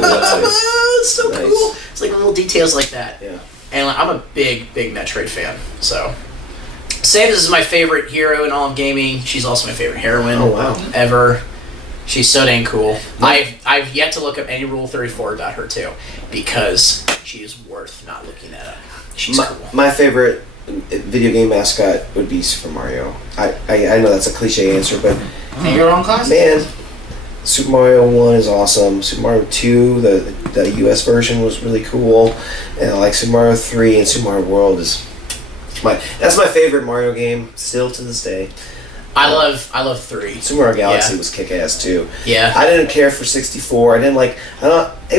It's so Nice. cool. It's like little details like that. Yeah. And like, I'm a big Metroid fan. So Samus is my favorite hero in all of gaming. She's also my favorite heroine ever. She's so dang cool. I've yet to look up any Rule 34 about her too, because she is worth not looking that up. She's cool. My favorite video game mascot would be Super Mario. I know that's a cliche answer, but Your own class? man, Super Mario 1 is awesome. Super Mario 2, the US version was really cool. And I like Super Mario 3 and Super Mario World that's my favorite Mario game still to this day. I love 3. Super Mario Galaxy was kick-ass too. Yeah. I didn't care for 64. It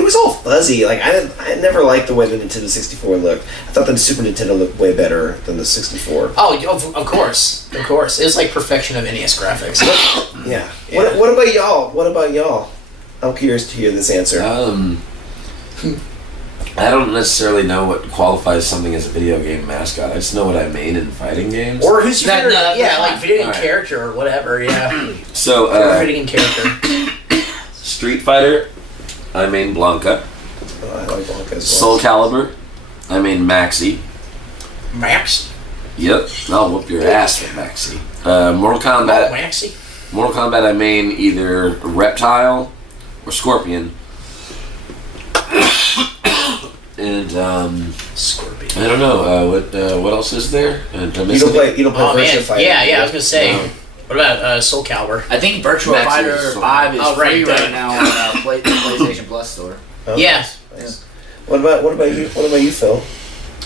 was all fuzzy. Like I never liked the way the Nintendo 64 looked. I thought the Super Nintendo looked way better than the 64. Oh, of course. It was like perfection of NES graphics. Yeah. Yeah. What about y'all? I'm curious to hear this answer. I don't necessarily know what qualifies something as a video game mascot. I just know what I main in fighting games. Or who's your favorite? that's like fine. video game Alright. character or whatever. Yeah. So, Favorite video game character. Street Fighter, I main Blanca. Oh, I like Blanca as Soul well. Calibur, I main Maxi. Max. Yep, I'll whoop your ass with Maxi. Mortal Oh, Kombat, Maxi. I main either Reptile or Scorpion. And Scorpion. I don't know what else is there. You don't play Oh Virtua man. Fighter. Yeah. I was gonna say. No. What about Soul Calibur? I think Virtua Maxi Fighter is 5 is Oh, free right, right now on PlayStation Plus store. Oh, Yeah. nice. What about you, Phil?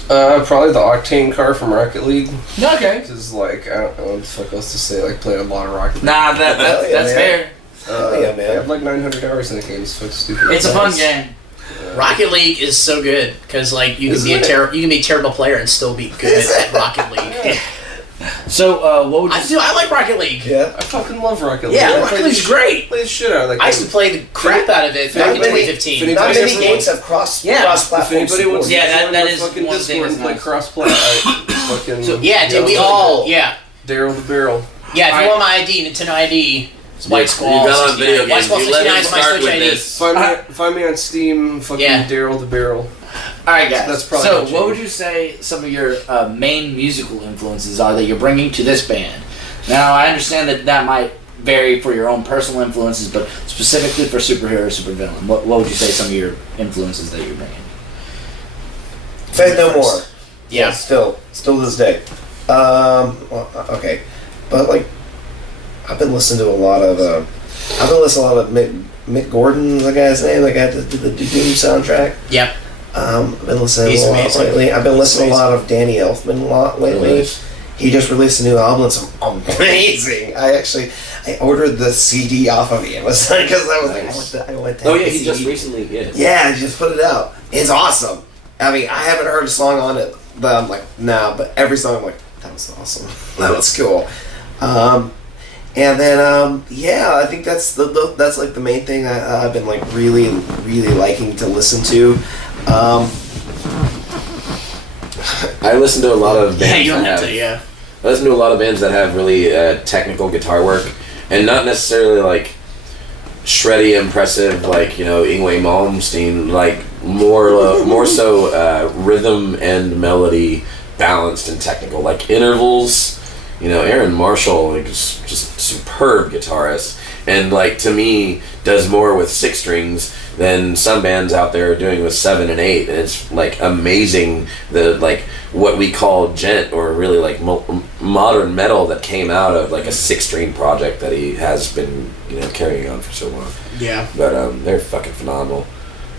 Probably the Octane car from Rocket League. Okay. Because, like, I don't know what the fuck else to say. Like, played a lot of Rocket League. Nah, Hell that's yeah, fair. Yeah, man. I have like 900 hours in the game. It's fucking stupid. It's a fun Nice. game. Rocket League is so good because like you can be a terrible player and still be good at Rocket League. So, what would you I like Rocket League. Yeah. I fucking love Rocket League. Yeah, I Rocket play League's the great. Play the shit out of that game. I used to play the crap out of it back in Not many- 2015. Not many If games have cross Yeah. If platform anybody wants to Yeah, that- join that the is fucking one thing Discord that's and play nice. crossplay, I fucking Yeah, dude, we all Daryl the Barrel. Yeah, if Alright. you want my ID, Nintendo ID, it's White Squall. You got on 69. video White games. Squall You let 69 me is my start Switch with ID. this. Find me on Steam. Fucking Yeah. Daryl the Barrel. Alright, guys. That's probably so, gonna what would change. you say some of your main musical influences are that you're bringing to this band? Now, I understand that might vary for your own personal influences, but specifically for Superhero Supervillain, what would you say some of your influences that you're bringing? Faith No More. Yeah. Still to this day. Okay, but like, I've been listening to a lot of Mick Gordon, the guy's name, the guy that did the Doom soundtrack. Yep. I've been listening He's a lot amazing. lately. I've been listening a lot of Danny Elfman a lot lately. Nice. He just released a new album. It's amazing. I ordered the CD off of Amazon because I was Nice. like, I went to Oh have yeah, the he CD. just recently Yeah, he just put it out. It's awesome. I mean, I haven't heard a song on it, but I'm like, nah. But every song, I'm like, that was awesome. That was cool. And then, yeah, I think that's that's like the main thing I've been like really liking to listen to. I listen to a lot of bands. Yeah, you don't that have to. Yeah. I listen to a lot of bands that have really technical guitar work, and not necessarily like shreddy, impressive, like Yngwie Malmsteen. Like more so rhythm and melody balanced and technical, like intervals. Aaron Marshall, like just superb guitarist, and like to me does more with 6 strings than some bands out there are doing with 7 and 8, and it's like amazing the like what we call gent or really like modern metal that came out of like a 6-string project that he has been carrying on for so long. Yeah. But they're fucking phenomenal.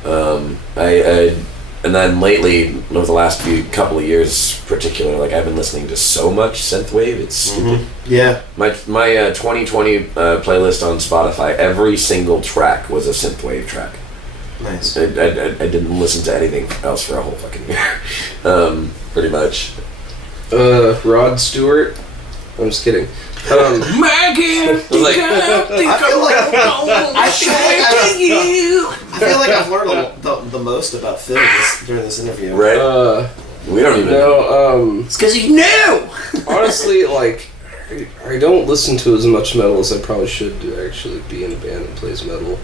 I And then lately, over the last couple of years, particularly, like I've been listening to so much synthwave. It's stupid. Yeah. My 2020 playlist on Spotify, every single track was a synthwave track. Nice. I didn't listen to anything else for a whole fucking year. Pretty much. Rod Stewart. I'm just kidding. Megan, I feel like I've learned the most about Phil during this interview. Right? We don't even know. It's because you knew! Honestly, like, I don't listen to as much metal as I probably should to actually be in a band that plays metal.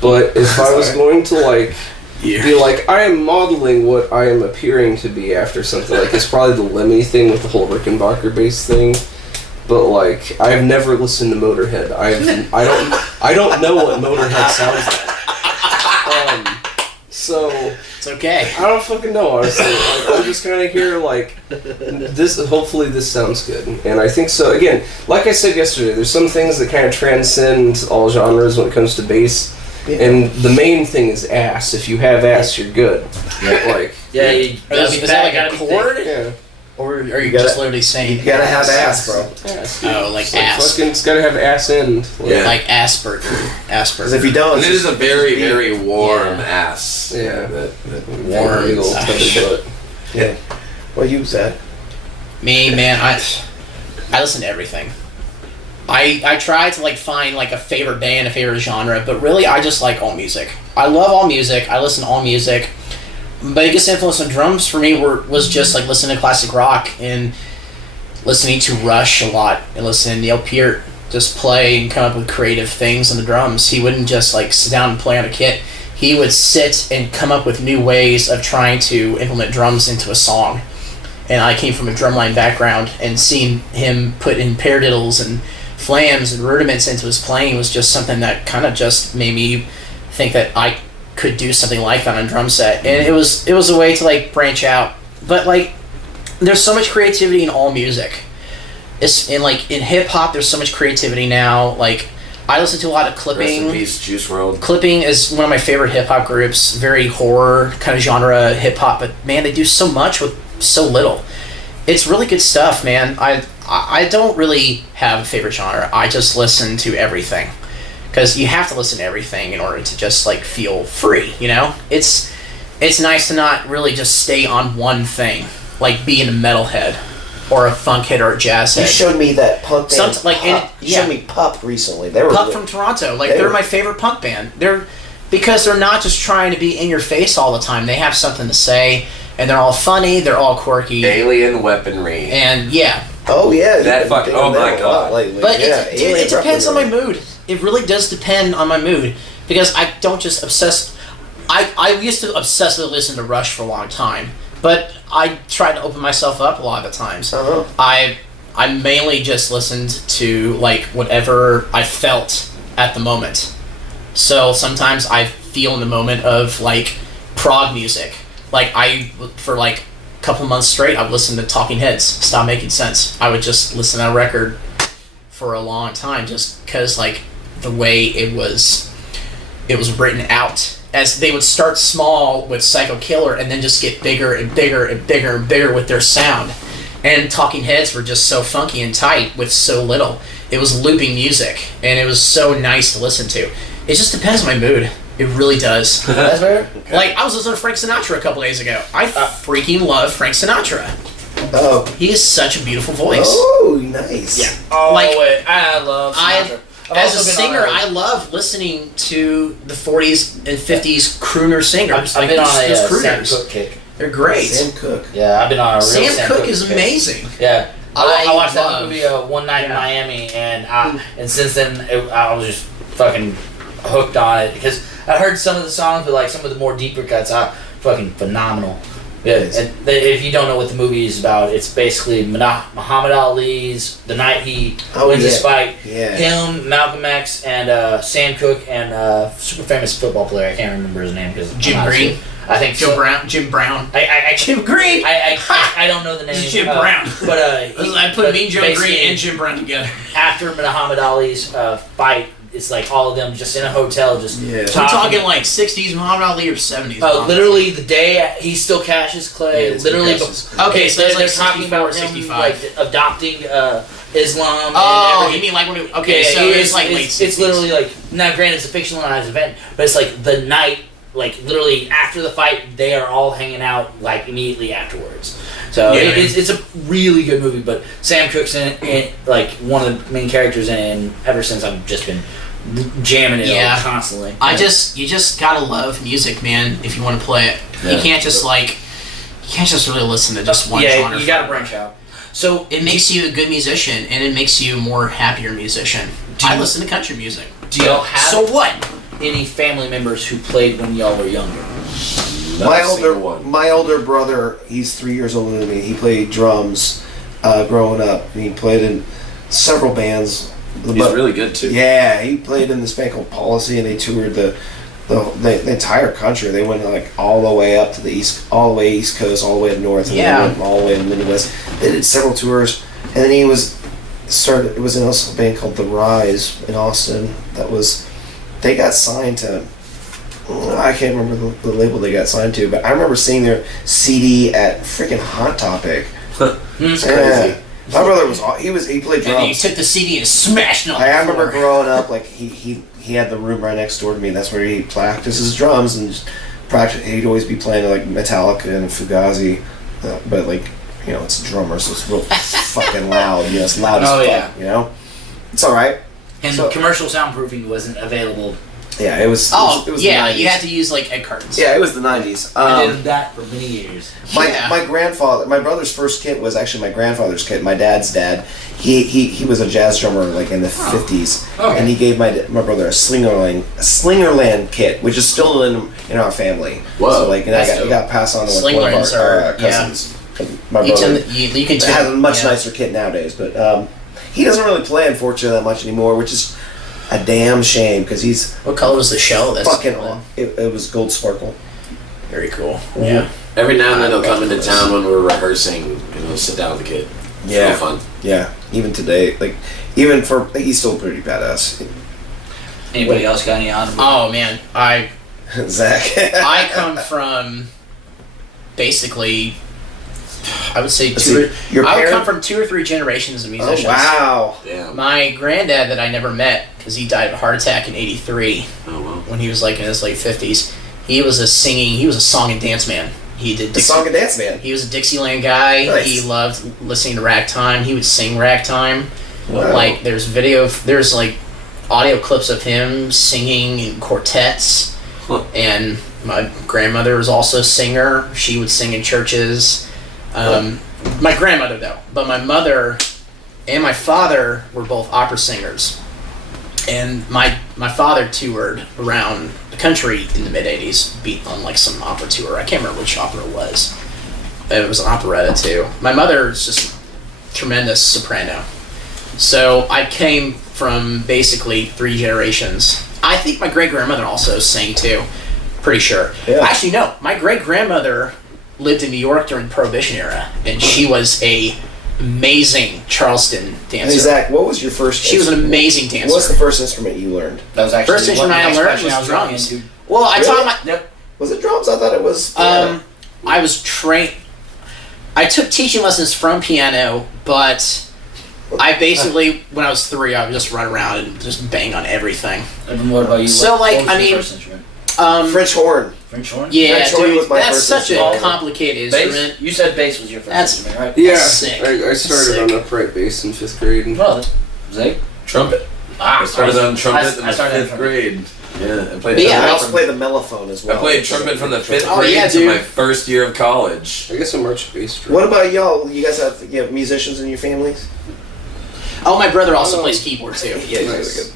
But if I was going to, like, be like, I am modeling what I am appearing to be after something, like, it's probably the Lemmy thing with the whole Rickenbacker bass thing. But like, I've never listened to Motorhead. I don't know what Motorhead sounds like. So It's okay. I don't fucking know, honestly. I'm just kind of here like this. Hopefully, this sounds good, and I think so. Again, like I said yesterday, there's some things that kind of transcend all genres when it comes to bass. Yeah. And the main thing is ass. If you have ass, you're good. Like is that like a chord? Yeah. Or are you just literally saying you gotta have ass, bro? Ass. Oh, like ass. Fucking, it's gotta have ass end. Like Asperger. Because if you don't, and it is a very, very warm ass. Yeah. That Warm. Big old tubby butt. Yeah. What you said? Me, man, I listen to everything. I try to like find like a favorite band, a favorite genre, but really I just like all music. I love all music. I listen to all music. Biggest influence on drums for me was just like listening to classic rock and listening to Rush a lot and listening to Neil Peart just play and come up with creative things on the drums. He wouldn't just like sit down and play on a kit. He would sit and come up with new ways of trying to implement drums into a song. And I came from a drumline background, and seeing him put in paradiddles and flams and rudiments into his playing was just something that kind of just made me think that I could do something like that on a drum set. And it was a way to like branch out. But like there's so much creativity in all music. It's in hip hop there's so much creativity now. Like I listen to a lot of Clipping. Rest in peace, Juice WRLD. Clipping is one of my favorite hip hop groups, very horror kind of genre hip hop, but man, they do so much with so little. It's really good stuff, man. I don't really have a favorite genre. I just listen to everything. Because you have to listen to everything in order to just like feel free, you know? It's nice to not really just stay on one thing, like being a metalhead or a funk head or a jazz head. You showed me that punk band. You showed me Pup recently. They were Pup from Toronto. Like they're my favorite punk band. Because they're not just trying to be in your face all the time. They have something to say, and they're all funny. They're all quirky. Alien weaponry. And yeah. Oh yeah. That fucking. Oh my god. But it depends on my mood. It really does depend on my mood, because I don't just obsess. I used to obsessively listen to Rush for a long time, but I tried to open myself up a lot of the times. Uh-huh. I mainly just listened to like whatever I felt at the moment. So sometimes I feel in the moment of like prog music. Like for like a couple months straight, I've listened to Talking Heads. Stop Making Sense. I would just listen to a record for a long time just because like the way it was written out, as they would start small with Psycho Killer and then just get bigger and bigger and bigger and bigger with their sound. And Talking Heads were just so funky and tight with so little. It was looping music, and it was so nice to listen to. It just depends on my mood. It really does. That's fair. Like, I was listening to Frank Sinatra a couple days ago. I freaking love Frank Sinatra. Oh. He has such a beautiful voice. Oh, nice. Yeah. Oh, Like, I love Sinatra. As a singer, I love listening to the 40s and 50s crooner singers. I've been on a those Sam crooners. Cooke kick. They're great. Sam Cooke. Yeah, I've been on a real Sam Cooke is kick. amazing. Yeah. I watched that love- movie One Night in Miami, and since then I was just fucking hooked on it, because I heard some of the songs, but like some of the more deeper cuts are fucking phenomenal. Yeah, and if you don't know what the movie is about, it's basically Muhammad Ali's the night he wins his fight. Yeah. Him, Malcolm X, and Sam Cooke, and super famous football player. I can't remember his name because Jim Green. I think Jim so. Brown. Jim Brown. Jim Green. I don't know the name. Jim Brown. But I put Mean Joe Green and Jim Brown together. After Muhammad Ali's fight, it's like all of them just in a hotel, just Yeah. We're talking. talking like 60s Muhammad Ali or 70s. Literally the day he still cashes Clay. Yeah, it's literally, cashes. Okay, so they're it's like talking about 64, him 65. like adopting Islam. Oh, and you everything. mean like when we, okay, so it's like late 60s. It's literally like, now granted it's a fictionalized event, but it's like the night, like literally after the fight, they are all hanging out like immediately afterwards. So Yeah. it's a really good movie. But Sam Cooke's in it, like one of the main characters, and ever since I've just been jamming it Yeah. constantly. You just gotta love music, man, if you want to play it. Yeah. You can't just really listen to just one yeah, genre. you gotta branch out. So It makes you a good musician, and it makes you a more happier musician. I listen to country music. do y'all have So what? any family members who played when y'all were younger? My older brother, he's 3 years older than me. He played drums growing up. He played in several bands. He's really good too. Yeah, he played in this band called Policy, and they toured the entire country. They went like all the way up to the east, all the way east coast, all the way up north, and Yeah. they went all the way to the Midwest. They did several tours, and then he was started. It was in a band called The Rise in Austin. They got signed to. I can't remember the label they got signed to, but I remember seeing their CD at freaking Hot Topic. It's Yeah. My brother he played And you drums. took the CD and smashed it on the I remember floor. growing up, like he had the room right next door to me. That's where he practiced his drums, and just he'd always be playing like Metallica and Fugazi, but like it's a drummer, so it's real fucking loud. It's loud as Oh, fuck. yeah. It's all right. And So- commercial soundproofing wasn't available. Yeah, it was. Oh, it was yeah, the 90s. you had to use like egg cartons. Yeah, it was the 90s. I did that for many years. Yeah. My grandfather, my brother's first kit was actually my grandfather's kit. My dad's dad, he was a jazz drummer like in the 50s, Okay. and he gave my brother a Slingerland kit, which is still in our family. Whoa, So like, and that's it got passed on to like, one Slingerlands of our are- cousins. My You brother can has a much yeah. nicer kit nowadays, but he doesn't really play unfortunately that much anymore, which is a damn shame because he's What color was the shell? That's fucking. It was gold sparkle. very cool. Yeah. Every now and then he'll come into town when we're rehearsing and he'll sit down with the kid. It's Yeah. real fun. Yeah, even today, he's still pretty badass. Anybody else got any honorable? Oh man, Zach. I come from basically, I would say Let's two. see, your I would parent- come from 2 or 3 generations of Oh musicians. wow! Damn. My granddad that I never met because he died of a heart attack in '83 Oh well. when he was like in his late 50s. He was a song and dance man. He did The song and dance man. He was a Dixieland guy. Nice. He loved listening to ragtime. He would sing ragtime. Wow. Like there's like audio clips of him singing in quartets. Huh. And my grandmother was also a singer. She would sing in churches. My grandmother though, but my mother and my father were both opera singers. And my father toured around the country in the mid '80s, beat on like some opera tour. I can't remember which opera it was. It was an operetta too. My mother's just tremendous soprano. So I came from basically 3 generations. I think my great grandmother also sang too. Pretty sure. Yeah. Actually, no. My great grandmother lived in New York during the Prohibition era, and she was a amazing Charleston dancer. Hey Zach, what was your first? She was an instrument? amazing dancer. What's the first instrument you learned? That was actually First instrument I learned was drums. Well, I Really? taught my. Yep. Was it drums? I thought it was. piano. I was trained. I took teaching lessons from piano, but I basically, when I was 3, I would just run around and just bang on everything. And what about you? So, What like, was I your mean- first instrument? French horn. French horn? Yeah, French horn dude, was my that's first such a instrument. complicated instrument. Bass? You said bass was your first That's- instrument, right? Yeah, Sick. I started Sick. on upright bass in 5th grade. And Well, Zach? Trumpet. Ah, I started on trumpet in I the started on 5th trumpet. grade. Yeah, I played. But yeah, I trumpet also from- play the mellophone as I well. played trumpet from the 5th Oh, grade yeah, to dude. my first year of college. I guess a march bass drum. What about y'all? You guys have musicians in your families? Oh, my brother also Oh. plays keyboard too. Yeah, he's Nice. really good.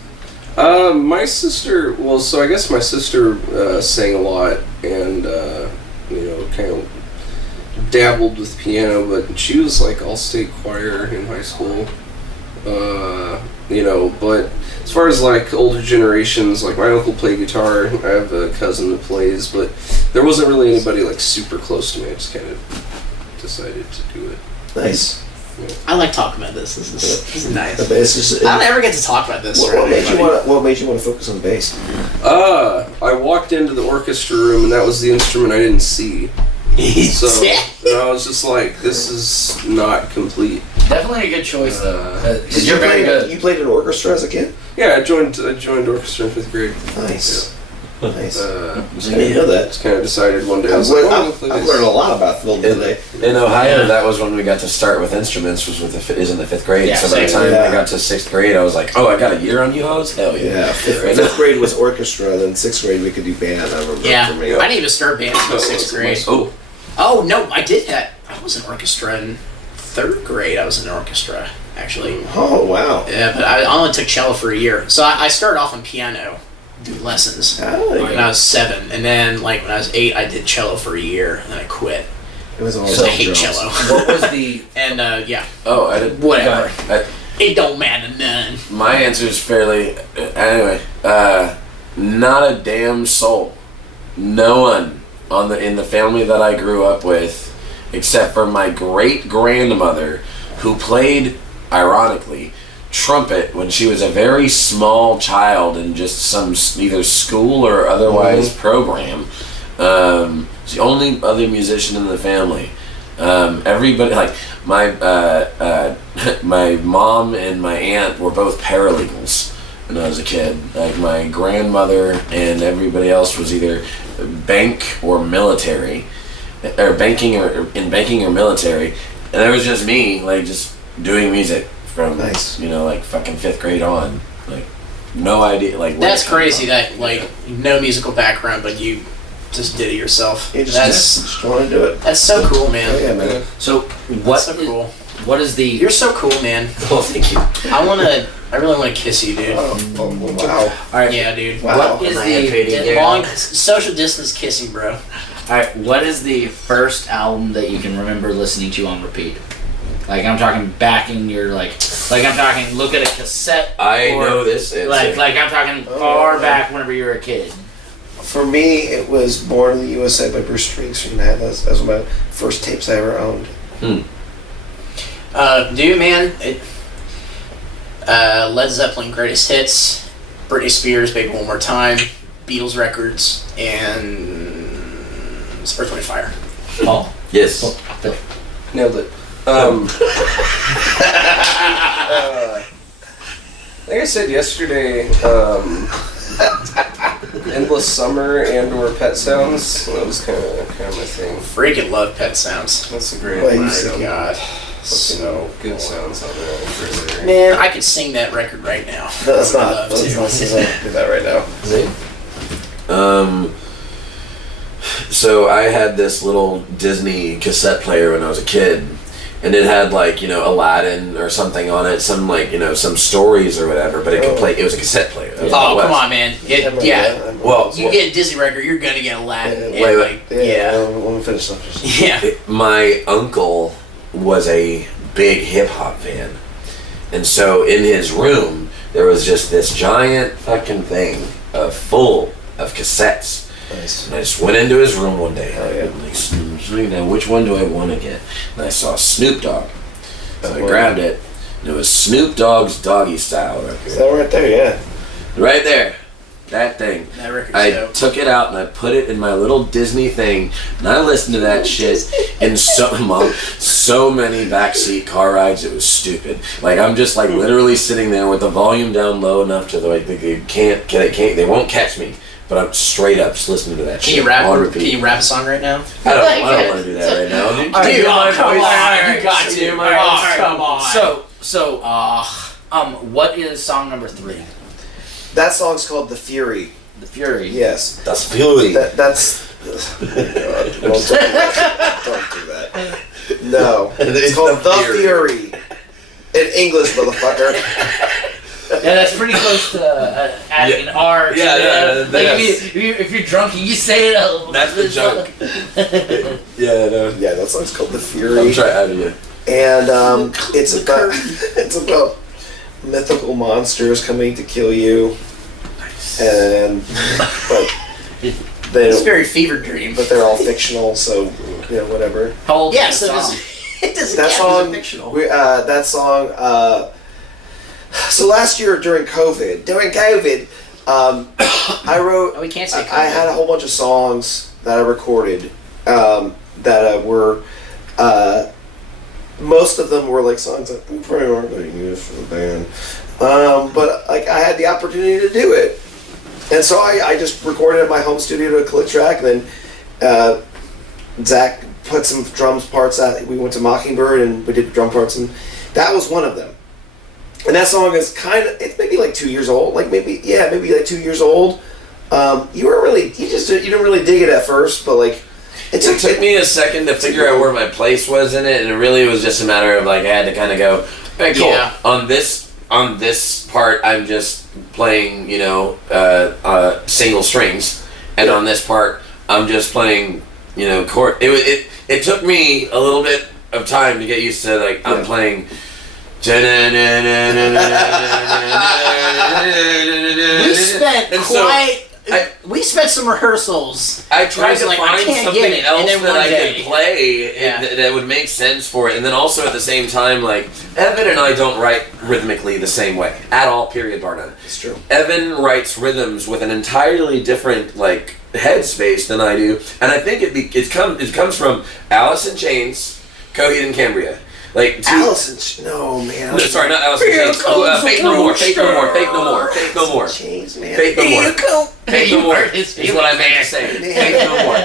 My sister, well, so I guess my sister sang a lot and, kind of dabbled with piano, but she was like all-state choir in high school. But as far as like older generations, like my uncle played guitar, I have a cousin that plays, but there wasn't really anybody like super close to me. I just kind of decided to do it. Nice. I like talking about this. This is nice. The bass is. I don't ever get to talk about this. What made you want? What made you want to focus on the bass? I walked into the orchestra room and that was the instrument I didn't see. So I was just like, this is not complete. Definitely a good choice though. You're very good. You played in orchestra as a kid? Yeah, I joined orchestra in 5th grade. Nice. Nice. I didn't know that. Just kind of decided one day. I I've was like, learned a lot about film today. In Ohio, that was when we got to start with instruments. Was in the 5th grade. Yeah, so by the same. time I got to 6th grade, I was like, "Oh, I got a year on you hoes? Hell yeah!" Yeah, fifth grade was orchestra, then 6th grade we could do band. I remember. Yeah, For me. I didn't even start band until 6th grade. Oh no, I did that. I was in orchestra in 3rd grade. I was in orchestra actually. Oh wow. Yeah, but I only took cello for a year. So I started off on piano, do lessons when I was 7, and then like when I was 8, I did cello for a year, and then I quit. It was all Because I hate cello. What was the? And yeah, Oh, I did. whatever. I, It don't matter none. my answer is fairly. Anyway, not a damn soul. No one in the family that I grew up with, except for my great grandmother, who played, ironically, trumpet when she was a very small child in just some either school or otherwise program. She's the only other musician in the family. Everybody, like my my mom and my aunt were both paralegals when I was a kid. Like my grandmother and everybody else was either bank or military, or banking or military, and there was just me, like just doing music from like fucking 5th grade on, like no idea, like where That's it came crazy. from. That like no musical background, but you just did it yourself. You That's just want to do it. that's so cool, man. Oh, yeah, man. So That's what? so cool. What is the? You're so cool, man. Oh, thank you. I really want to kiss you, dude. Oh, wow. All right. Yeah, dude. Wow. What is Am I impeding the you? Long social distance kissing, bro. All right. What is the first album that you can remember listening to on repeat? Like I'm talking back in your like I'm talking look at a cassette. I or, know this answer. Like I'm talking far back whenever you were a kid. For me, it was Born in the USA by Bruce Springsteen. That was one of my first tapes I ever owned. Dude, man. Led Zeppelin Greatest Hits, Britney Spears Baby One More Time, Beatles records, and Earth, Wind & Fire. Paul. Yes. Nailed it. Like I said yesterday, Endless Summer and or Pet Sounds. That was kind of my thing. Freaking love Pet Sounds. That's a great Wait, line. Oh, God. So good sounds on that. Man, I could sing that record right now. No, that's I would not. love Let's to. not do that right now. So I had this little Disney cassette player when I was a kid, and it had like Aladdin or something on it, some like some stories or whatever, but it could play. It was a cassette player. That was all Oh, it was. come on, man. Yeah. Well, You get a Disney record, you're gonna get Aladdin. Wait, and, wait. like, yeah. Let me finish up. Yeah. My uncle was a big hip hop fan, and so in his room there was just this giant fucking thing full of cassettes. Nice. And I just went into his room one day. Oh, yeah. I'm like, now which one do I want to get? And I saw Snoop Dogg, so I grabbed it. And it was Snoop Dogg's Doggy Style record. Is that right there? Yeah. Right there. That thing. That record's I dope. took it out and I put it in my little Disney thing, and I listened to that shit in so many backseat car rides. It was stupid. Like I'm just like literally sitting there with the volume down low enough to like they won't catch me. But I'm straight up just listening to that Can shit you rap? on Can repeat. you rap a song right now? I don't want to do that right now. Dude. Dude, oh, come on, you got So to. do my Oh, voice. come on. So what is song number 3? That song's called The Fury. The Fury. Yes. That's Fury. That's. Oh my God. Don't do that. No. It's called The Fury. In English, motherfucker. Yeah, that's pretty close to adding an R. To Yeah, like if you're drunk and you say it a little That's the joke. Yeah, no. Yeah, that song's called The Fury. I'm trying out of you. And it's about mythical monsters coming to kill you. Nice. And but they It's don't, very fever dream. but they're all fictional, so whatever. How old Yeah, is so the this song? It doesn't That count as song. fictional. That song. So last year during COVID, I wrote. Oh, we can't say I had a whole bunch of songs that I recorded that were. Most of them were like songs that we probably aren't going to use for the band, but like I had the opportunity to do it, and so I just recorded at my home studio to a click track, and then Zach put some drums parts out. We went to Mockingbird and we did drum parts, and that was one of them. And that song is it's maybe like 2 years old, maybe like 2 years old. You didn't really dig it at first, but like. It took me a second to figure out where my place was in it, and it really was just a matter of like I had to kind of go, okay, cool. Yeah. On this part, I'm just playing, single strings, and on this part, I'm just playing, chord. It took me a little bit of time to get used to like I'm playing. We spent some rehearsals. I tried to I find can't something get it, else and then that one I day- could play that would make sense for it, and then also at the same time, like Evan and I don't write rhythmically the same way at all. Period. Bar none. It's true. Evan writes rhythms with an entirely different like headspace than I do, and I think it comes from Alice in Chains, Coheed and Cambria. Like No, man. No, sorry, not Alice in Chains. Faith No More. Faith No More. Faith No More. Faith No More. Chains, man. Faith No More. Faith No More It's is what I meant to say. Faith No More.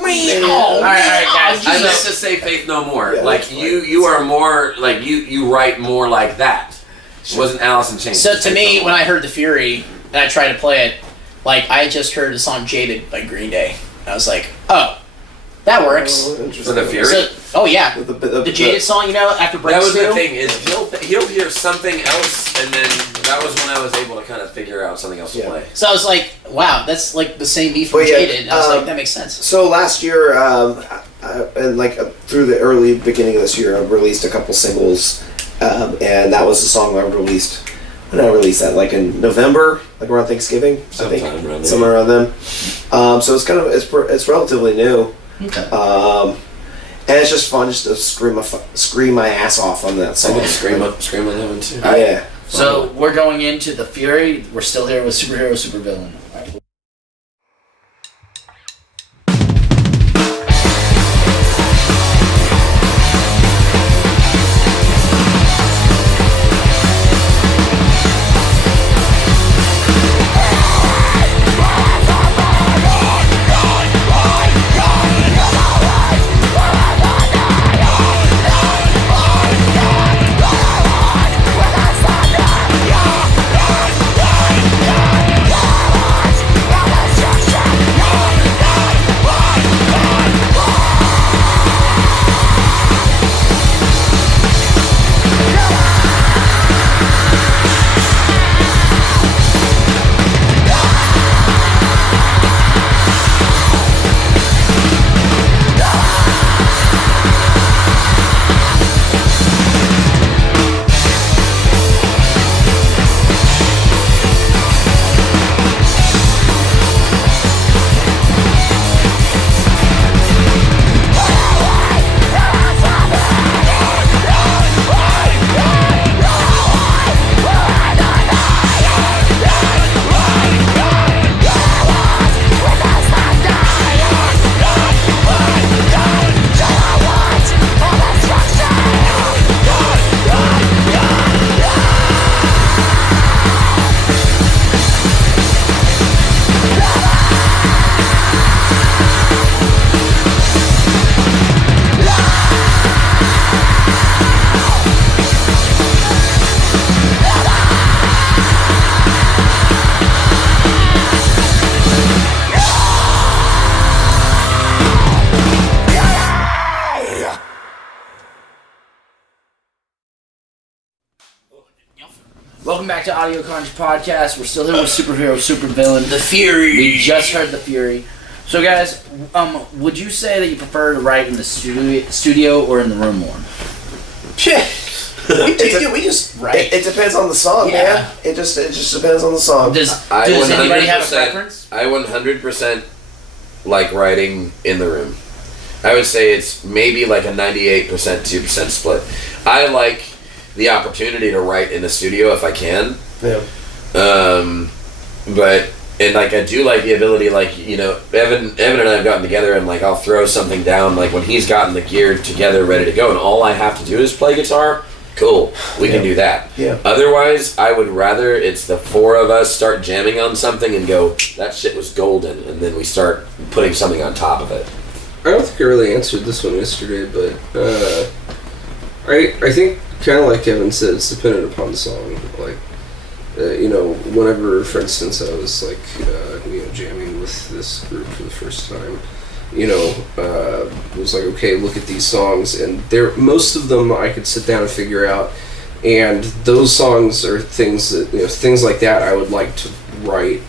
All right, guys. I meant to say Faith No More. Yeah, like that's you are more like you write more like that. It wasn't Alice in Chains. So to me, when I heard The Fury and I tried to play it, like I just heard the song "Jaded" by Green Day. I was like, oh, that works. For The Fury. So, yeah, The Jaded song, after That breaks was the two. thing is he'll hear something else, and then that was when I was able to kind of figure out something else to Yeah. play. So I was like, wow, that's like the same beat from Well, yeah, Jaded. I was like, that makes sense. So last year, and like through the early beginning of this year, I released a couple singles, and that was the song I released. When I released that, like in November, like around Thanksgiving, Sometime I think, around there. somewhere around then. So it's it's relatively new. Okay. And it's just fun just to scream my ass off on that I'm song. gonna scream on that one too. Yeah. So we're going into The Fury. We're still here with Superhero, Supervillain. Welcome back to Audio Carnage Podcast. We're still here with Superhero, Supervillain, The Fury. We just heard The Fury. So, guys, would you say that you prefer to write in the studio or in the room more? We just write. It depends on the song, Yeah. man. It just depends on the song. Does I anybody have a 100% preference? I 100% like writing in the room. I would say it's maybe like a 98%, 2% split. I like the opportunity to write in the studio if I can. Yeah. But and like I do like the ability, like, you know, Evan and I have gotten together and like I'll throw something down like when he's gotten the gear together ready to go and all I have to do is play guitar. Cool, we can do that. Yeah. Otherwise, I would rather it's the four of us start jamming on something and go, that shit was golden, and then we start putting something on top of it. I don't think I really answered this one yesterday, but I think kind of like Evan said, it's dependent upon the song. Like, you know, whenever, for instance, I was like, you know, jamming with this group for the first time, you know, it was like, okay, look at these songs, and most of them I could sit down and figure out, and those songs are things that, you know, things like that I would like to write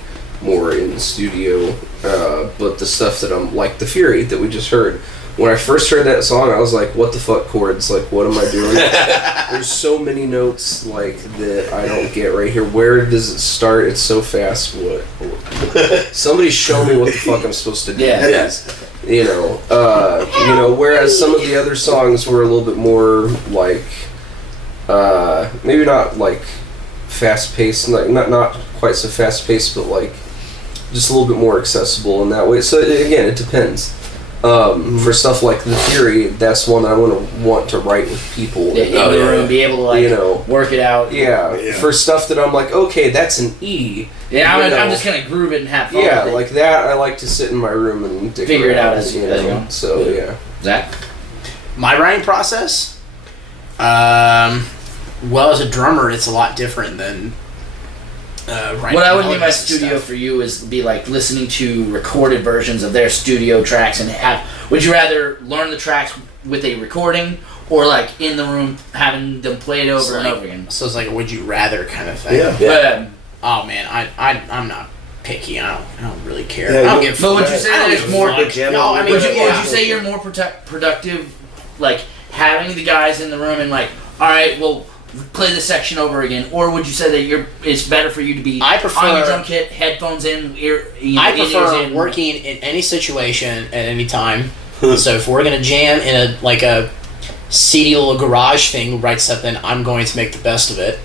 more in the studio, but the stuff that I'm, like the Fury that we just heard, when I first heard that song, I was like, what the fuck chords, like, what am I doing? There's so many notes, like, that I don't get right here. Where does it start? It's so fast. What? Somebody show me what the fuck I'm supposed to do. Yeah. Yes. You know, whereas some of the other songs were a little bit more, like, maybe not, like, fast-paced, like, not quite so fast-paced, but, like, just a little bit more accessible in that way. So, again, it depends. For stuff like The Fury, that's one that I want to write with people. In the room, be able to, like, you know, work it out. Yeah, for stuff that I'm like, okay, that's an E. Yeah, I'm just gonna groove it and have fun. Yeah, with it. like that. I like to sit in my room and Figure it out as you go. So yeah. Zach? My writing process, well, as a drummer, it's a lot different than writing. What I would mean by melodies and studio stuff. for you is be like listening to recorded versions of their studio tracks and have. Would you rather learn the tracks with a recording or like in the room having them play it over and over again? So it's like a would you rather kind of thing. Yeah. But, Oh man, I'm not picky. I don't really care. Yeah, I don't you- give. but would you I say don't there's give a more? fuck. jam No, on I the mean, Would you yeah. say you're more productive, like having the guys in the room and like, all right, well, play this section over again, or would you say that it's better for you to be I prefer- on your drum kit, headphones in, I in-ears prefer in, working in any situation at any time. So if we're gonna jam in a seedy little garage thing, write something, I'm going to make the best of it.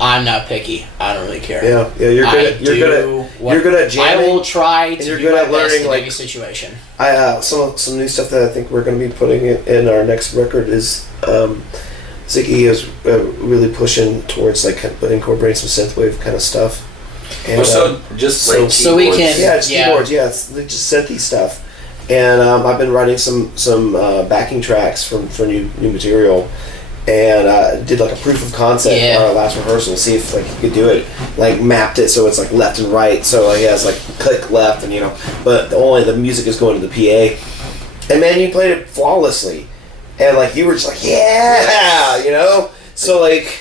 I'm not picky. I don't really care. Yeah, you're good at jamming. I will try to you're do good my at best learning, in like- any situation. Some new stuff that I think we're going to be putting in our next record is Ziggy is really pushing towards like incorporating some synthwave kind of stuff. And, So just like so we keyboards. can- yeah, it's Yeah. keyboards. Yeah, it's just synthy stuff. And I've been writing some backing tracks for new material, and did like a proof of concept Yeah. on our last rehearsal to see if like you could do it. Like mapped it so it's like left and right, so like it has like click left and but only the music is going to the PA. And man, you played it flawlessly, and like you were just like So like.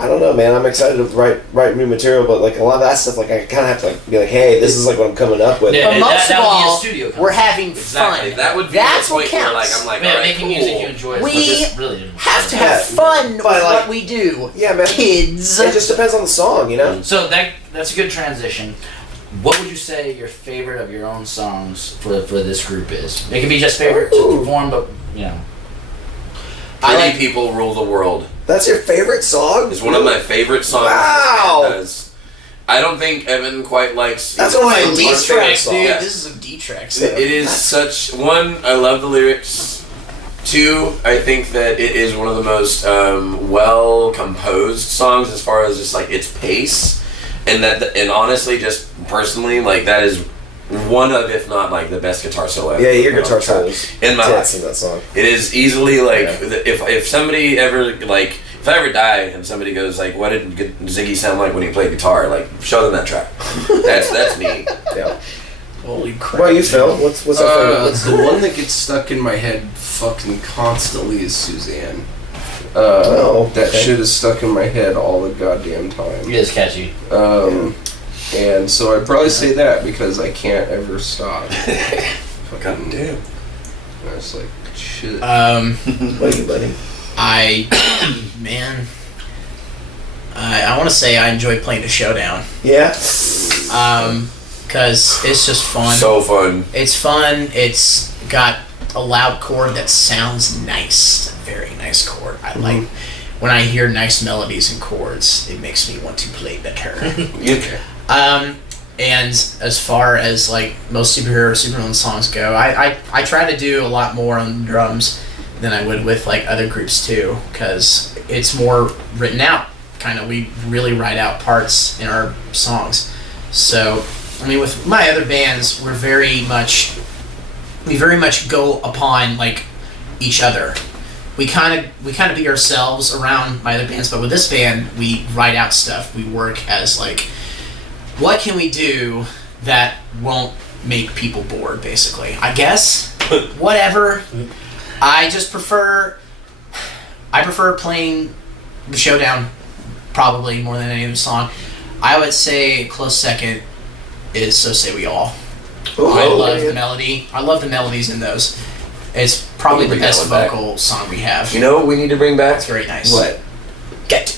I don't know, man. I'm excited to write new material, but like a lot of that stuff, like I kind of have to like be like, hey, this is like what I'm coming up with. Yeah. But most that of would be a all, studio concept. we're having Exactly. fun. That would be That's the what point where, counts. like, I'm like, Yeah, all right, making cool. music you enjoy. As We much as really have to Yeah. have fun with But, like- what we do. Yeah, man. Kids. It just depends on the song, So that's a good transition. What would you say your favorite of your own songs for this group is? It can be just favorite to Ooh. perform, but Pretty People Rule the World That's your favorite song? is one of my favorite songs. Wow. This band does. I don't think Evan quite likes. That's one of my It's a least D-track, favorite dude. songs. Yeah. This is a D-track. It is such one. I love the lyrics. Two, I think that it is one of the most well composed songs as far as just like its pace, and honestly, just personally, like that is one of, if not like the best guitar solo ever. Yeah, your guitar solo is in my tits life. in that song. It is easily like if somebody ever like. If I ever die and somebody goes like, "What did Ziggy sound like when he played guitar?" Like, show them that track. That's me. Yeah. Holy crap. What about you, Phil? What's that favorite? The one that gets stuck in my head fucking constantly is Suzanne. Oh, that okay. shit is stuck in my head all the goddamn time. it is catchy. And so I'd probably say that because I can't ever stop. God damn. I was like, shit. What are you, buddy? I want to say I enjoy playing the Showdown. Yeah. Because it's just fun. So fun. It's fun. It's got a loud chord that sounds nice. It's a very nice chord. I like when I hear nice melodies and chords. It makes me want to play better. And as far as like most superhero or supervillain songs go, I try to do a lot more on drums than I would with like other groups too, because it's more written out. Kind of, we really write out parts in our songs. So, I mean, with my other bands, we very much go upon like each other. We kind of be ourselves around my other bands, but with this band, we write out stuff. We work as like, what can we do that won't make people bored, basically? I guess. Whatever. I prefer playing the Showdown probably more than any other song. I would say a close second is So Say We All. I love the melody. I love the melodies in those. It's probably the best vocal song we have. You know what we need to bring back? It's very nice. What? Get.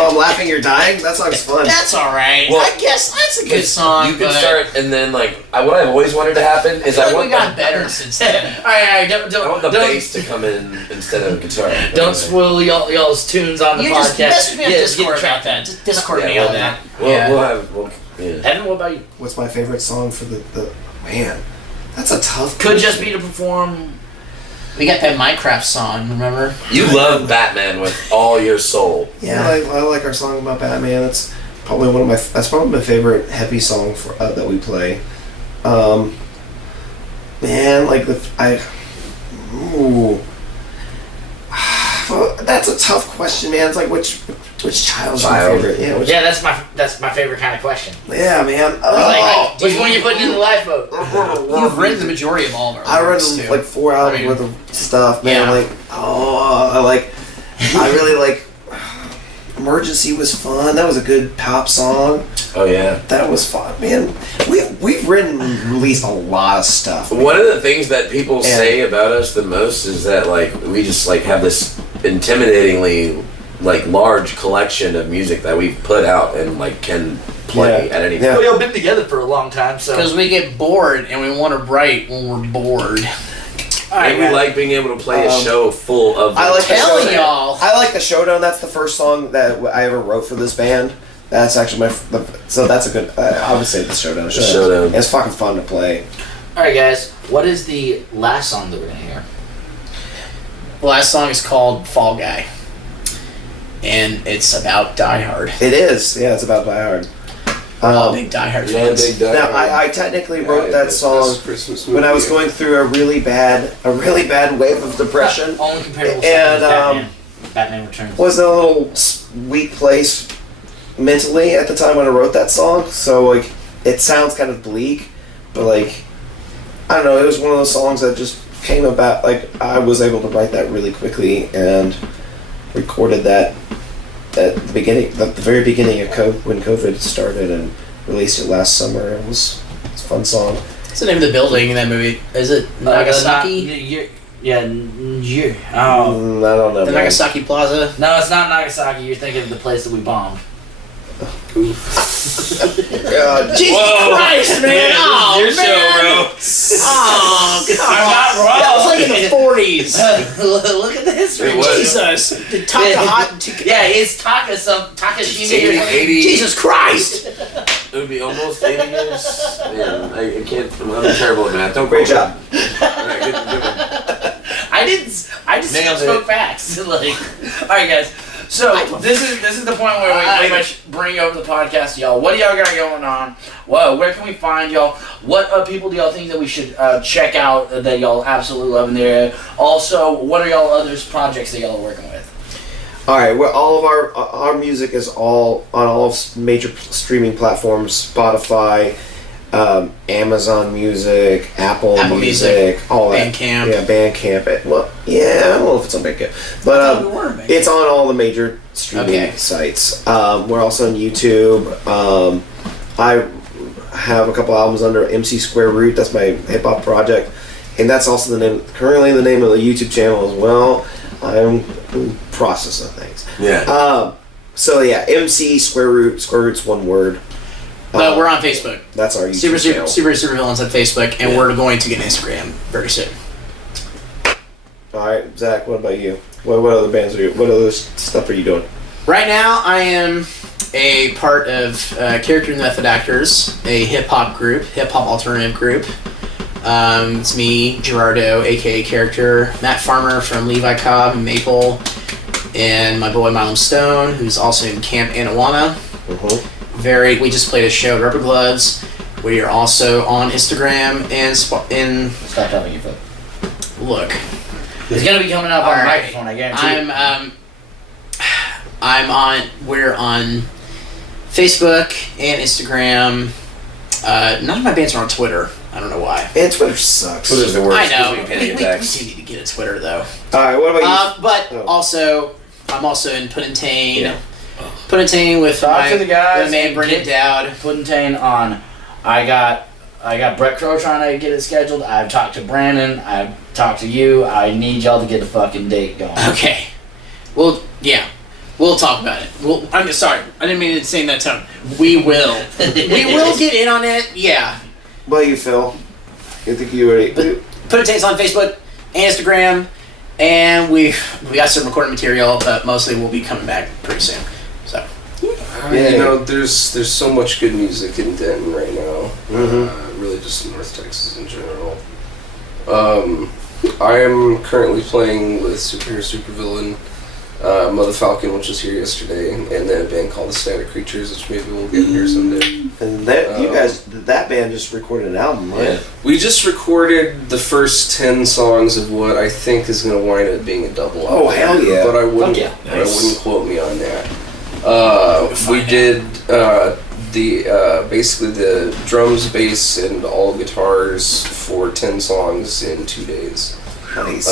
Oh, I'm laughing, you're dying? That song's fun. That's alright. Well, I guess that's a good song. You could but start, and then like what I've always wanted to happen is I want we got better since then. Alright, I want the bass to come in instead of guitar. Don't spoil y'all's tunes on the You podcast. just message me on Yeah, Discord get about that. Just Discord me on that. Yeah. Evan, what about you? What's my favorite song for the man? That's a tough Could question. just be to perform. We got that Minecraft song, remember? You love Batman with all your soul. Yeah, I like our song about Batman. That's probably my favorite heavy song that we play. Man, like well, that's a tough question, man. It's like which child's my favorite? Yeah, Yeah, that's my favorite kind of question. yeah, man. Like, which one you putting in the lifeboat? You've written the majority of all of our I read lyrics, too. like 4 hours worth of stuff, man. Yeah. I really like. Emergency was fun. That was a good pop song. Oh yeah. That was fun, man. We've written and released a lot of stuff. One of the things that people say about us the most is that like we just like have this intimidatingly like large collection of music that we've put out and like can play at any time. Well, y'all been together for a long time, so. Because we get bored and we want to write when we're bored. And we like being able to play a show full of. I like Telling the y'all. I like the Showdown. That's the first song that I ever wrote for this band. That's actually so that's a good. I would say the Showdown. Showdown. It's fucking fun to play. Alright, guys, what is the last song that we're gonna hear? The last song is called Fall Guy. And it's about Die Hard. It is. Yeah, it's about Die Hard. We're all big Die Hard fans. Now, I technically wrote that song when I was going through a really bad wave of depression. Only comparable And, Batman. Batman Returns. Was in a little weak place mentally at the time when I wrote that song. So like, it sounds kind of bleak, but like, I don't know. It was one of those songs that just came about. Like, I was able to write that really quickly and recorded that at the very beginning of when COVID started, and released it last summer. It's a fun song. What's the name of the building in that movie? Is it Nagasaki? Yeah. I don't know. The man. Nagasaki Plaza? No, it's not Nagasaki. You're thinking of the place that we bombed. God, Jesus Christ, man! Oh, your man! show, bro. Oh, come I'm on. not wrong. That was like in the 40s. Look at the history. It was. Jesus. The Yeah, it's Takashimi. 80. Jesus Christ! It would be almost 80 years. Man, I can't. I'm terrible at math. Don't great quote job. me. Alright, good one. I just Nailed spoke it. facts. Like, all right, guys. So this is the point where we pretty much bring over the podcast to y'all. What do y'all got going on? Well, where can we find y'all? What people do y'all think that we should check out that y'all absolutely love in the area? Also, what are y'all other projects that y'all are working with? All right, well, all of our music is all on all major streaming platforms: Spotify, Amazon Music, Apple Music, all that. Bandcamp. Yeah, Bandcamp. Well, yeah, I don't know if it's on Bandcamp, but it's on all the major streaming sites. We're also on YouTube. I have a couple albums under MC Square Root. That's my hip hop project, and that's also currently the name of the YouTube channel as well. I'm in the process of things. Yeah. So yeah, MC Square Root. Square Root's one word. But we're on Facebook. That's our YouTube channel. Super Villains on Facebook, and we're going to get an Instagram very soon. All right, Zach. What about you? What other bands are you? What other stuff are you doing? Right now, I am a part of Character and Method Actors, a hip hop alternative group. It's me, Gerardo, aka Character, Matt Farmer from Levi Cobb and Maple, and my boy Mylum Stone, who's also in Camp Anawana. We just played a show at Rubber Gloves. We are also on Instagram and Stop tapping your foot. look. It's gonna be coming up on the Alright. microphone, I guarantee. We're on Facebook and Instagram. None of my bands are on Twitter. I don't know why. And Twitter sucks. Twitter's the worst. I know. We We panic attacks. do need to get a Twitter though. All right. What about you? But Oh. also, I'm also in Puddingtane. Yeah. Puddingtane with Talk my to the guys my man and Brendan get- Dowd. Puddingtane on. I got Brett Crow trying to get it scheduled. I've talked to Brandon. I've talked to you. I need y'all to get a fucking date going. Okay. Well, yeah. We'll talk about it. I'm sorry. I didn't mean to say in that tone. We will. We will get in on it. Yeah. What about you, Phil? You think you already? Puddingtane's on Facebook and Instagram, and we got some recording material, but mostly we'll be coming back pretty soon. So. Yeah. You know, there's so much good music in Denton right now. Mm-hmm. Really, just in North Texas in general. I am currently playing with Superhero Supervillain, Mother Falcon, which was here yesterday, and then a band called the Static Creatures, which maybe we'll get here someday. And that band just recorded an album, right? Yeah. We just recorded the first 10 songs of what I think is going to wind up being a double album. Oh, hell yeah. But I wouldn't, Fuck yeah. but I Nice. wouldn't quote me on that. We did basically the drums, bass, and all guitars for 10 songs in 2 days. Nice.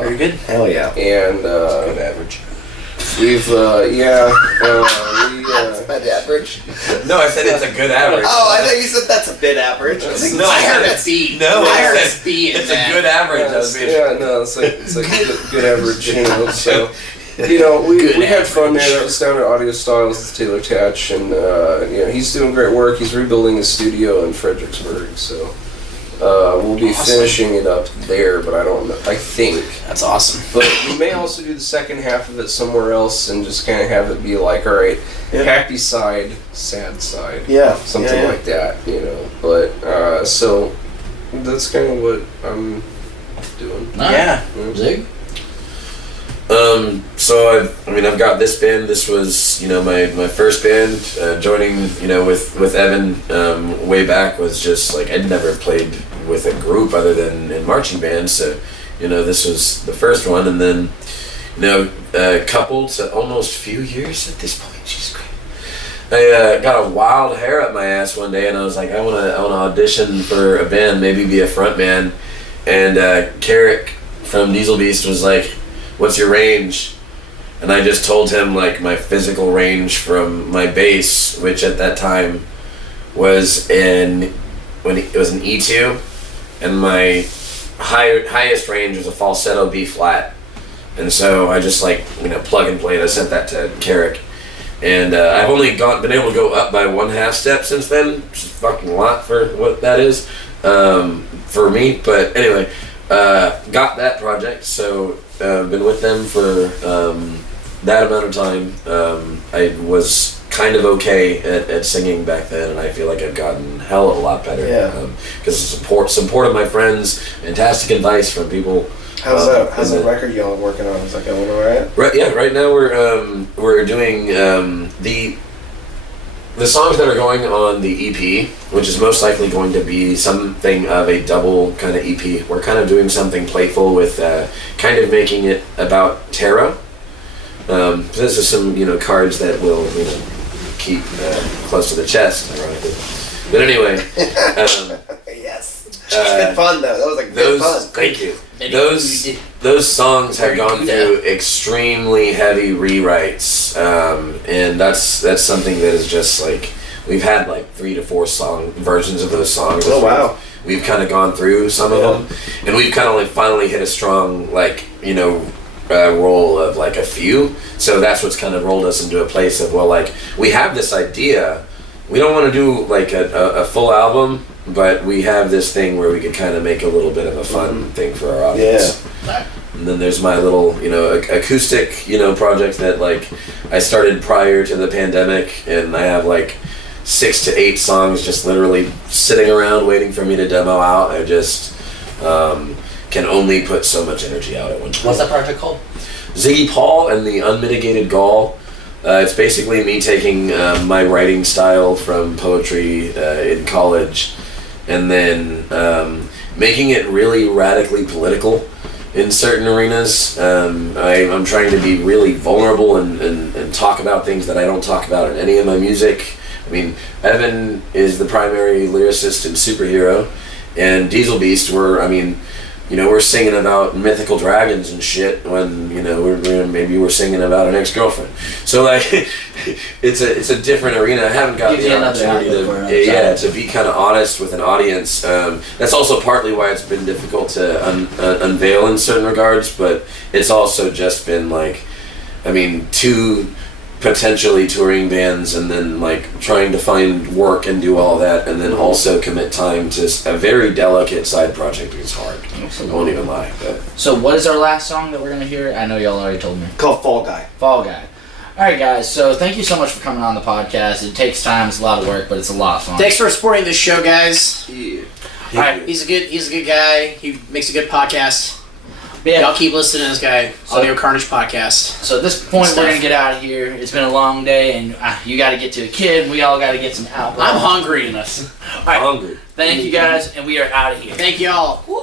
Very good. Hell yeah. And Good average. we've Bit average. No, I said it's a good average. Oh, I thought you said that's a bit average. I was like, No, I heard said a B. No, I heard I a said B. it's a good average. I was being it's like good average, you know. So, you know, we had fun there. That was down at Audio Styles with Taylor Tatch, and you know, he's doing great work. He's rebuilding his studio in Fredericksburg, so we'll be finishing it up there. But I don't know. I think. That's awesome. But we may also do the second half of it somewhere else and just kind of have it be like, all right, happy side, sad side, Yeah. something like that, you know. But so that's kind of what I'm doing. Yeah. Zig? So I've got this band. This was, you know, my first band. Joining, you know, with Evan way back was just like I'd never played with a group other than in marching bands. So, you know, this was the first one, and then, you know, coupled to almost few years at this point. Jesus Christ. I got a wild hair up my ass one day, and I was like, I wanna audition for a band, maybe be a front man. And Carrick from Diesel Beast was like, "What's your range?" And I just told him like my physical range from my bass, which at that time was it was an E2, and my highest range was a falsetto B flat. And so I just like, you know, plug and play. I sent that to Carrick, and I've only been able to go up by 1/2 step since then, which is fucking a lot for what that is for me. But anyway, got that project, so been with them for that amount of time. I was kind of okay at singing back then, and I feel like I've gotten hell of a lot better. Yeah. Because support of my friends, fantastic advice from people. How's that record y'all working on? Is that going alright? Right, yeah. Right now we're doing the songs that are going on the EP, which is most likely going to be something of a double kind of EP. We're kind of doing something playful with kind of making it about tarot. This is some, you know, cards that will, you know, keep close to the chest, ironically. But anyway, Yes. Good fun though. That was like good fun. thank you. Those songs have gone through extremely heavy rewrites, and that's something that is just like we've had like 3 to 4 song versions of those songs. Oh wow. We've kind of gone through some of them, and we've kind of like finally hit a strong, like, you know, roll of like a few. So that's what's kind of rolled us into a place of, well, like, we have this idea, we don't want to do like a full album, but we have this thing where we could kind of make a little bit of a fun thing for our audience. Yeah. And then there's my little, acoustic, project that like I started prior to the pandemic, and I have like 6 to 8 songs just literally sitting around waiting for me to demo out. I just can only put so much energy out at one time. What's that project called? Ziggy Paul and the Unmitigated Gall. It's basically me taking my writing style from poetry in college and then making it really radically political in certain arenas. I'm trying to be really vulnerable and talk about things that I don't talk about in any of my music. I mean, Evan is the primary lyricist in Superhero, and Diesel Beast, we're singing about mythical dragons and shit when, we're singing about an ex-girlfriend. So, like, it's a different arena. I haven't got the opportunity to be kind of honest with an audience. That's also partly why it's been difficult to unveil in certain regards, but it's also just been, like, 2 potentially touring bands and then like trying to find work and do all that and then also commit time to a very delicate side project is hard. Absolutely. I won't even lie. But. So what is our last song that we're going to hear? I know y'all already told me. Called Fall Guy. Fall Guy. Alright guys, so thank you so much for coming on the podcast. It takes time, it's a lot of work, but it's a lot of fun. Thanks for supporting this show, guys. Yeah. Alright. He's a good guy. He makes a good podcast. Yeah. Y'all keep listening to this guy. Audio Carnage podcast. So at this point, we're gonna get out of here. It's been a long day, and you got to get to a kid. We all got to get some alcohol. I'm hungry. All right. Hungry. Thank you guys, and we are out of here. Thank y'all. Woo.